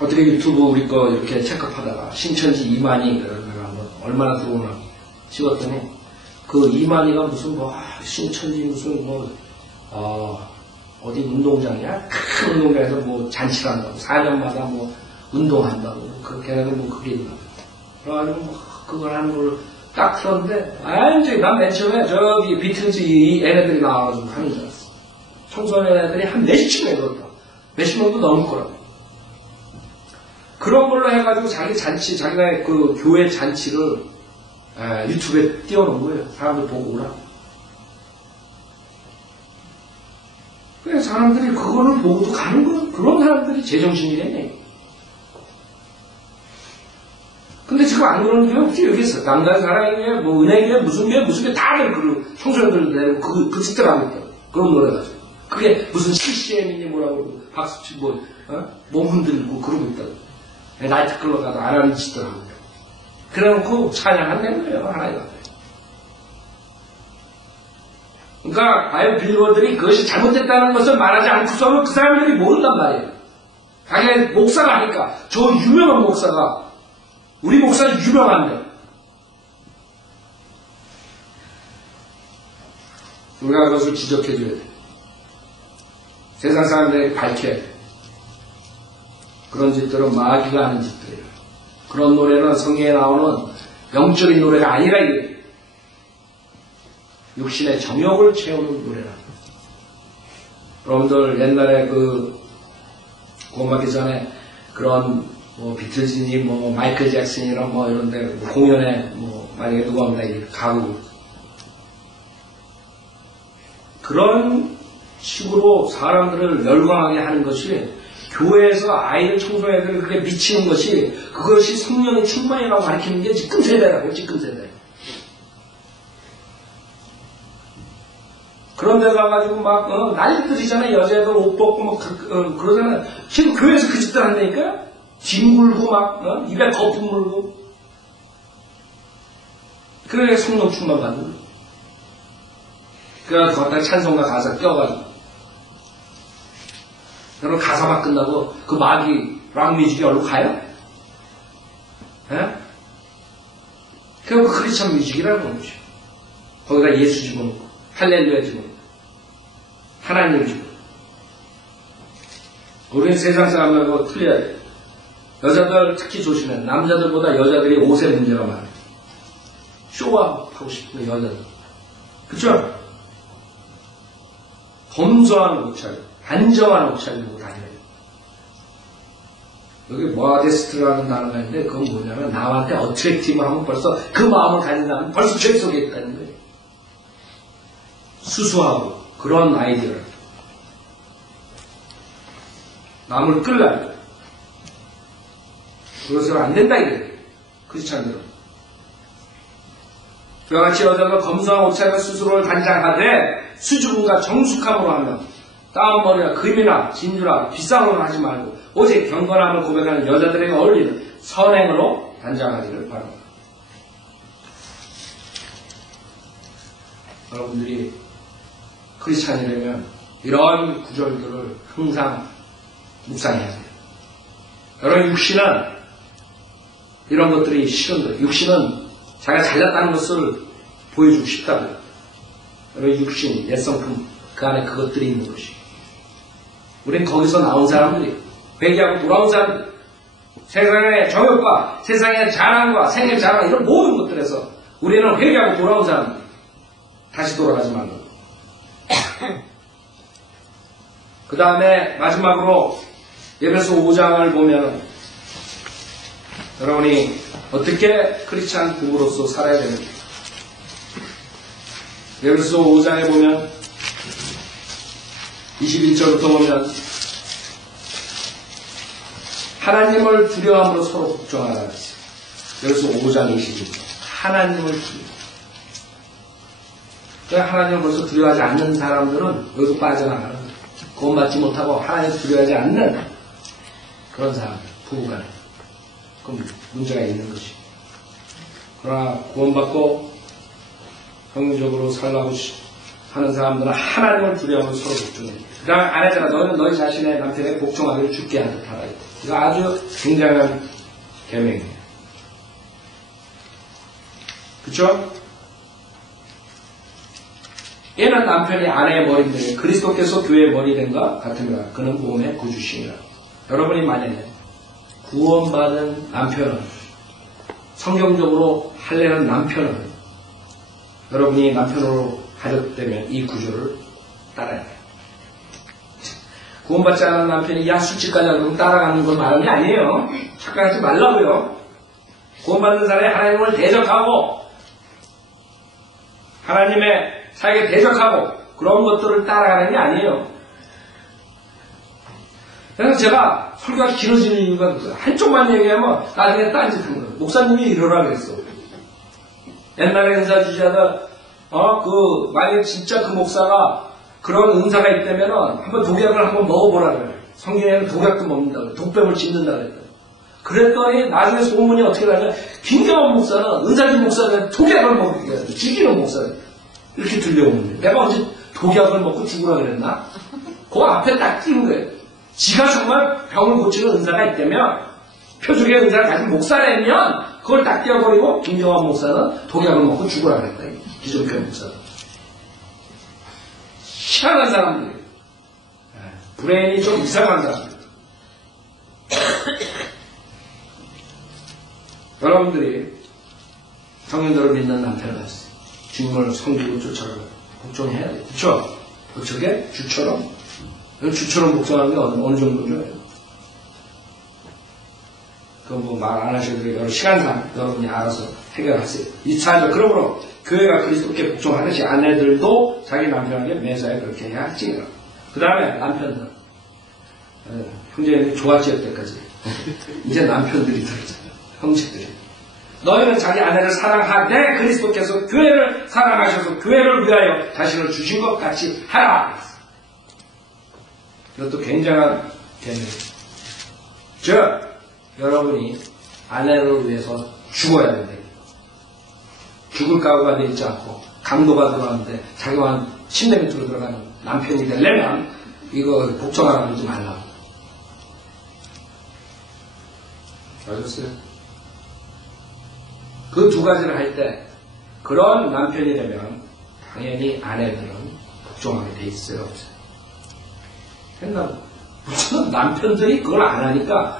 어떻게 유튜브 우리 거 이렇게 체크하다가 신천지 이만희 얼마나 들어오나 찍었더니 그 이만희가 무슨 신천지 무슨 어디 운동장이야? 큰 운동장에서 잔치를 한다고 4년마다 운동한다고 걔네들 그게 있나 그래가지고 그걸 하는 걸 딱 틀었는데 완전히 난 맨 처음에 저기 비틀즈 이 애네들이 나와가지고 하는 줄 알았어. 청소년 애들이 한 몇십 명 들었다. 몇십 명도 넘을 거라고. 그런 걸로 해가지고 자기가 그 교회 잔치를 유튜브에 띄워놓은 거예요. 사람들 보고 오라고. 그래 사람들이 그거를 보고도 가는 거 그런 사람들이 제정신이랬네. 그거 안 그러는 게 없지. 여기서 남자 사랑교회, 뭐 은혜교회, 무슨 교회 다들 그 청소년들 내고 그 짓들 하고 있다. 그런 노래 가지고. 그게 무슨 CCM이니 뭐라고 박수 치고 몸 흔들고 그러고 있다고. 나이트클럽 가도 안 하는 짓들 하고 있다고. 그래놓고 찬양 안 되는 거예요. 하나가. 그러니까 바이블 빌리버들이 그것이 잘못됐다는 것을 말하지 않고서는 그 사람들이 모른단 말이에요. 자기 목사가 하니까 저 유명한 목사가 우리 목사는 유명한데 우리가 그것을 지적해줘야 돼. 세상 사람들에게 밝혀야 돼. 그런 짓들은 마귀가 하는 짓들이에요. 그런 노래는 성경에 나오는 영적인 노래가 아니라 이게 육신의 정욕을 채우는 노래라. 여러분들 옛날에 구원받기 전에 그런 비틀즈니 마이클 잭슨이랑 이런데 공연에 만약에 누가 온다 이렇게 가고 그런 식으로 사람들을 열광하게 하는 것이 교회에서 아이들 청소년들을 그렇게 미치는 것이 그것이 성령의 충만이라고 가르치는 게 지금 세대라고 지금 세대. 그런 데 가가지고 난리들이잖아요. 여자애들 옷 벗고 그러잖아요. 지금 교회에서 그 짓들 한다니까? 뒹굴고 입에 거품 물고. 그래 성령 충만 받는 거예요. 그래서 거기다 찬송가 가사 껴가지고. 여러분 가사만 끝나고 그 마귀 락뮤직이 얼른 가요? 예? 그게 크리스천 뮤직이라는 거죠. 거기다 예수 집어넣고 할렐루야 집어넣고 하나님 집어넣고 우리는 세상 사람들하고 틀려야 돼. 여자들 특히 조심해. 남자들보다 여자들이 옷에 문제가 많아요. 쇼하고 싶은 여자들. 그쵸? 검소한 옷차림, 단정한 옷차림 입고 다녀요. 여기 모아데스트라는 단어가 있는데 그건 뭐냐면 남한테 어트랙티브 하면 벌써 그 마음을 가진다면 벌써 죄 속에 있다는 거예요. 수수하고 그런 아이디어를 남을 끌라요. 그것은 안 된다 이거예요. 크리스찬들은. 그와 같이 여자가 검소한 옷차림과 스스로를 단장하되 수줍음과 정숙함으로 하며 다운머리나 금이나 진주나 비싼 옷을 하지 말고 오직 경건함을 고백하는 여자들에게 어울리는 선행으로 단장하기를 바랍니다. 여러분들이 크리스찬이라면 이런 구절들을 항상 묵상해야 돼요. 여러분 육신은 이런 것들이 싫은 거예요. 육신은 자기가 잘났다는 것을 보여주고 싶다고요. 여러분 육신, 옛성품 그 안에 그것들이 있는 것이. 우린 거기서 나온 사람들이 회개하고 돌아온 사람들 세상의 정욕과 세상의 자랑과 생의 자랑 이런 모든 것들에서 우리는 회개하고 돌아온 사람들 다시 돌아가지 말고 그 다음에 마지막으로 에베소 5장을 보면 여러분이 어떻게 크리스찬 부부로서 살아야 되는지 에베소 5장에 보면 21절부터 보면 하나님을 두려움으로 서로 복종하라 했어요. 에베소 5장 21절 하나님을 두려워. 하나님을 벌써 두려워하지 않는 사람들은 여기서 빠져나가는 거예요. 구원받지 못하고 하나님을 두려워하지 않는 그런 사람들, 부부간에. 그럼 문제가 있는 것이. 그러나 구원받고 평균적으로 살라고 하는 사람들은 하나님을 두려워하면 서로 복종해. 그 다음에 아내잖아. 너는 너희 자신의 남편에 복종하기를 죽게 하라. 이거 아주 굉장한 계명이에요. 그쵸? 얘는 남편이 아내의 머리인데 그리스도께서 교회의 머리 된 것 같으니라. 그는 구원의 구주시니라. 여러분이 만약에 구원받은 남편은 성경적으로 할례는 남편은 여러분이 남편으로 가졌다면 이 구조를 따라야 돼요. 구원받지 않은 남편이 야 술집까지 하면 따라가는 건 말하는 게 아니에요. 착각하지 말라고요. 구원받는 사람이 하나님을 대적하고 하나님의 사에게 대적하고 그런 것들을 따라가는 게 아니에요. 그래서 제가 설교가 길어지는 이유가 그거야. 한쪽만 얘기하면 나중에 딴짓한 거예요. 목사님이 이러라 그랬어. 옛날에 은사주자들, 만약에 진짜 그 목사가 그런 은사가 있다면은 한번 독약을 한번 먹어보라 그래. 성경에는 독약도 먹는다 그래. 독뱀을 찢는다 그랬다. 그랬더니 나중에 소문이 어떻게 나냐. 김경원 목사는 은사지 목사는 독약을 먹게 돼. 죽이는 목사는. 이렇게 들려오는데. 내가 언제 독약을 먹고 죽으라 그랬나? 그 앞에 딱 띄는 거예요. 지가 정말 병을 고치는 은사가 있다면, 표적의 은사를 가진 목사라면, 그걸 딱 띄워버리고, 김경환 목사는 독약을 먹고 죽으라 그랬다. 기존교 목사는. 희한한 사람들이에요. 브레인이 좀 이상한 사람들. 여러분들이 성인들을 믿는 남편을 가졌어요. 주님을 섬기고 쫓아가고 복종해야 돼요. 그쵸? 어떻게? 주처럼. 주처럼 복종하는 게 어느 정도죠? 그건 뭐 말 안 하셔도 돼요. 시간상 여러분이 알아서 해결하세요. 2차적. 그러므로 교회가 그리스도께 복종하듯이 아내들도 자기 남편에게 매사에 그렇게 해야지. 그 다음에 남편들. 형제님이 좋아질 때까지. 이제 남편들이 들었잖아요. 형제들이. 너희는 자기 아내를 사랑하되 그리스도께서 교회를 사랑하셔서 교회를 위하여 자신을 주신 것 같이 하라. 이것도 굉장한 개념이에요. 즉, 여러분이 아내를 위해서 죽어야 된다. 죽을 각오가 되어 있지 않고 강도가 들어가는데 자기와 침대 밑으로 들어가는 남편이 되려면 이거 복종하라 그러지 말라고. 알겠어요? 그 두 가지를 할 때 그런 남편이 되면 당연히 아내들은 복종하게 돼 있어요. 없어요? 했나? 무슨 남편들이 그걸 안 하니까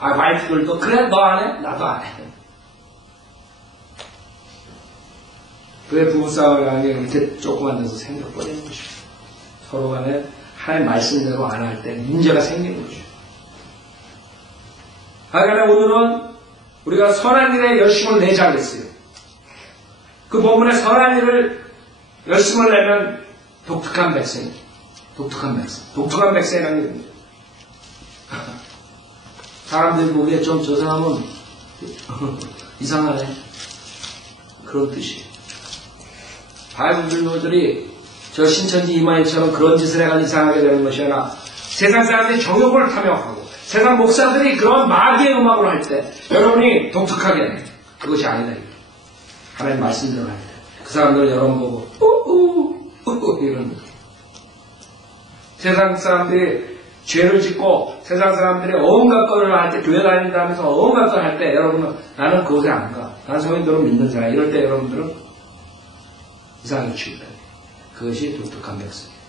와이프들도 그래 너 안 해? 나도 안 해. 왜 부부싸움을 하는 게 이렇게 조그만 데서 생겨버리는 것이죠. 서로 간에 하나님 말씀대로 안 할 때 문제가 생기는 거죠. 하여간에 오늘은 우리가 선한 일에 열심을 내자 그랬어요. 그 본문에 선한 일을 열심을 내면 독특한 백성. 독특한 백성. 독특한 백성이라는 게 뭡니까? 사람들이 보기에 좀 저 사람은 이상하네. 그런 뜻이에요. 바이블들이 저 신천지 이마희처럼 그런 짓을 해가 이상하게 되는 것이 아니라 세상 사람들이 정욕을 탐욕하고 세상 목사들이 그런 마귀의 음악을 할 때 여러분이 독특하게 그것이 아니다. 하나님 말씀대로 할 때 그 사람들 여러분 보고 이런 거. 세상 사람들이 죄를 짓고 세상 사람들이 온갖 거를 할 때 교회 다닌다면서 온갖 걸 할 때 여러분은 나는 그곳에 안 가. 나는 성인들은 믿는 사람. 이럴 때 여러분들은 이상하게 취급해요. 그것이 독특한 백성이에요.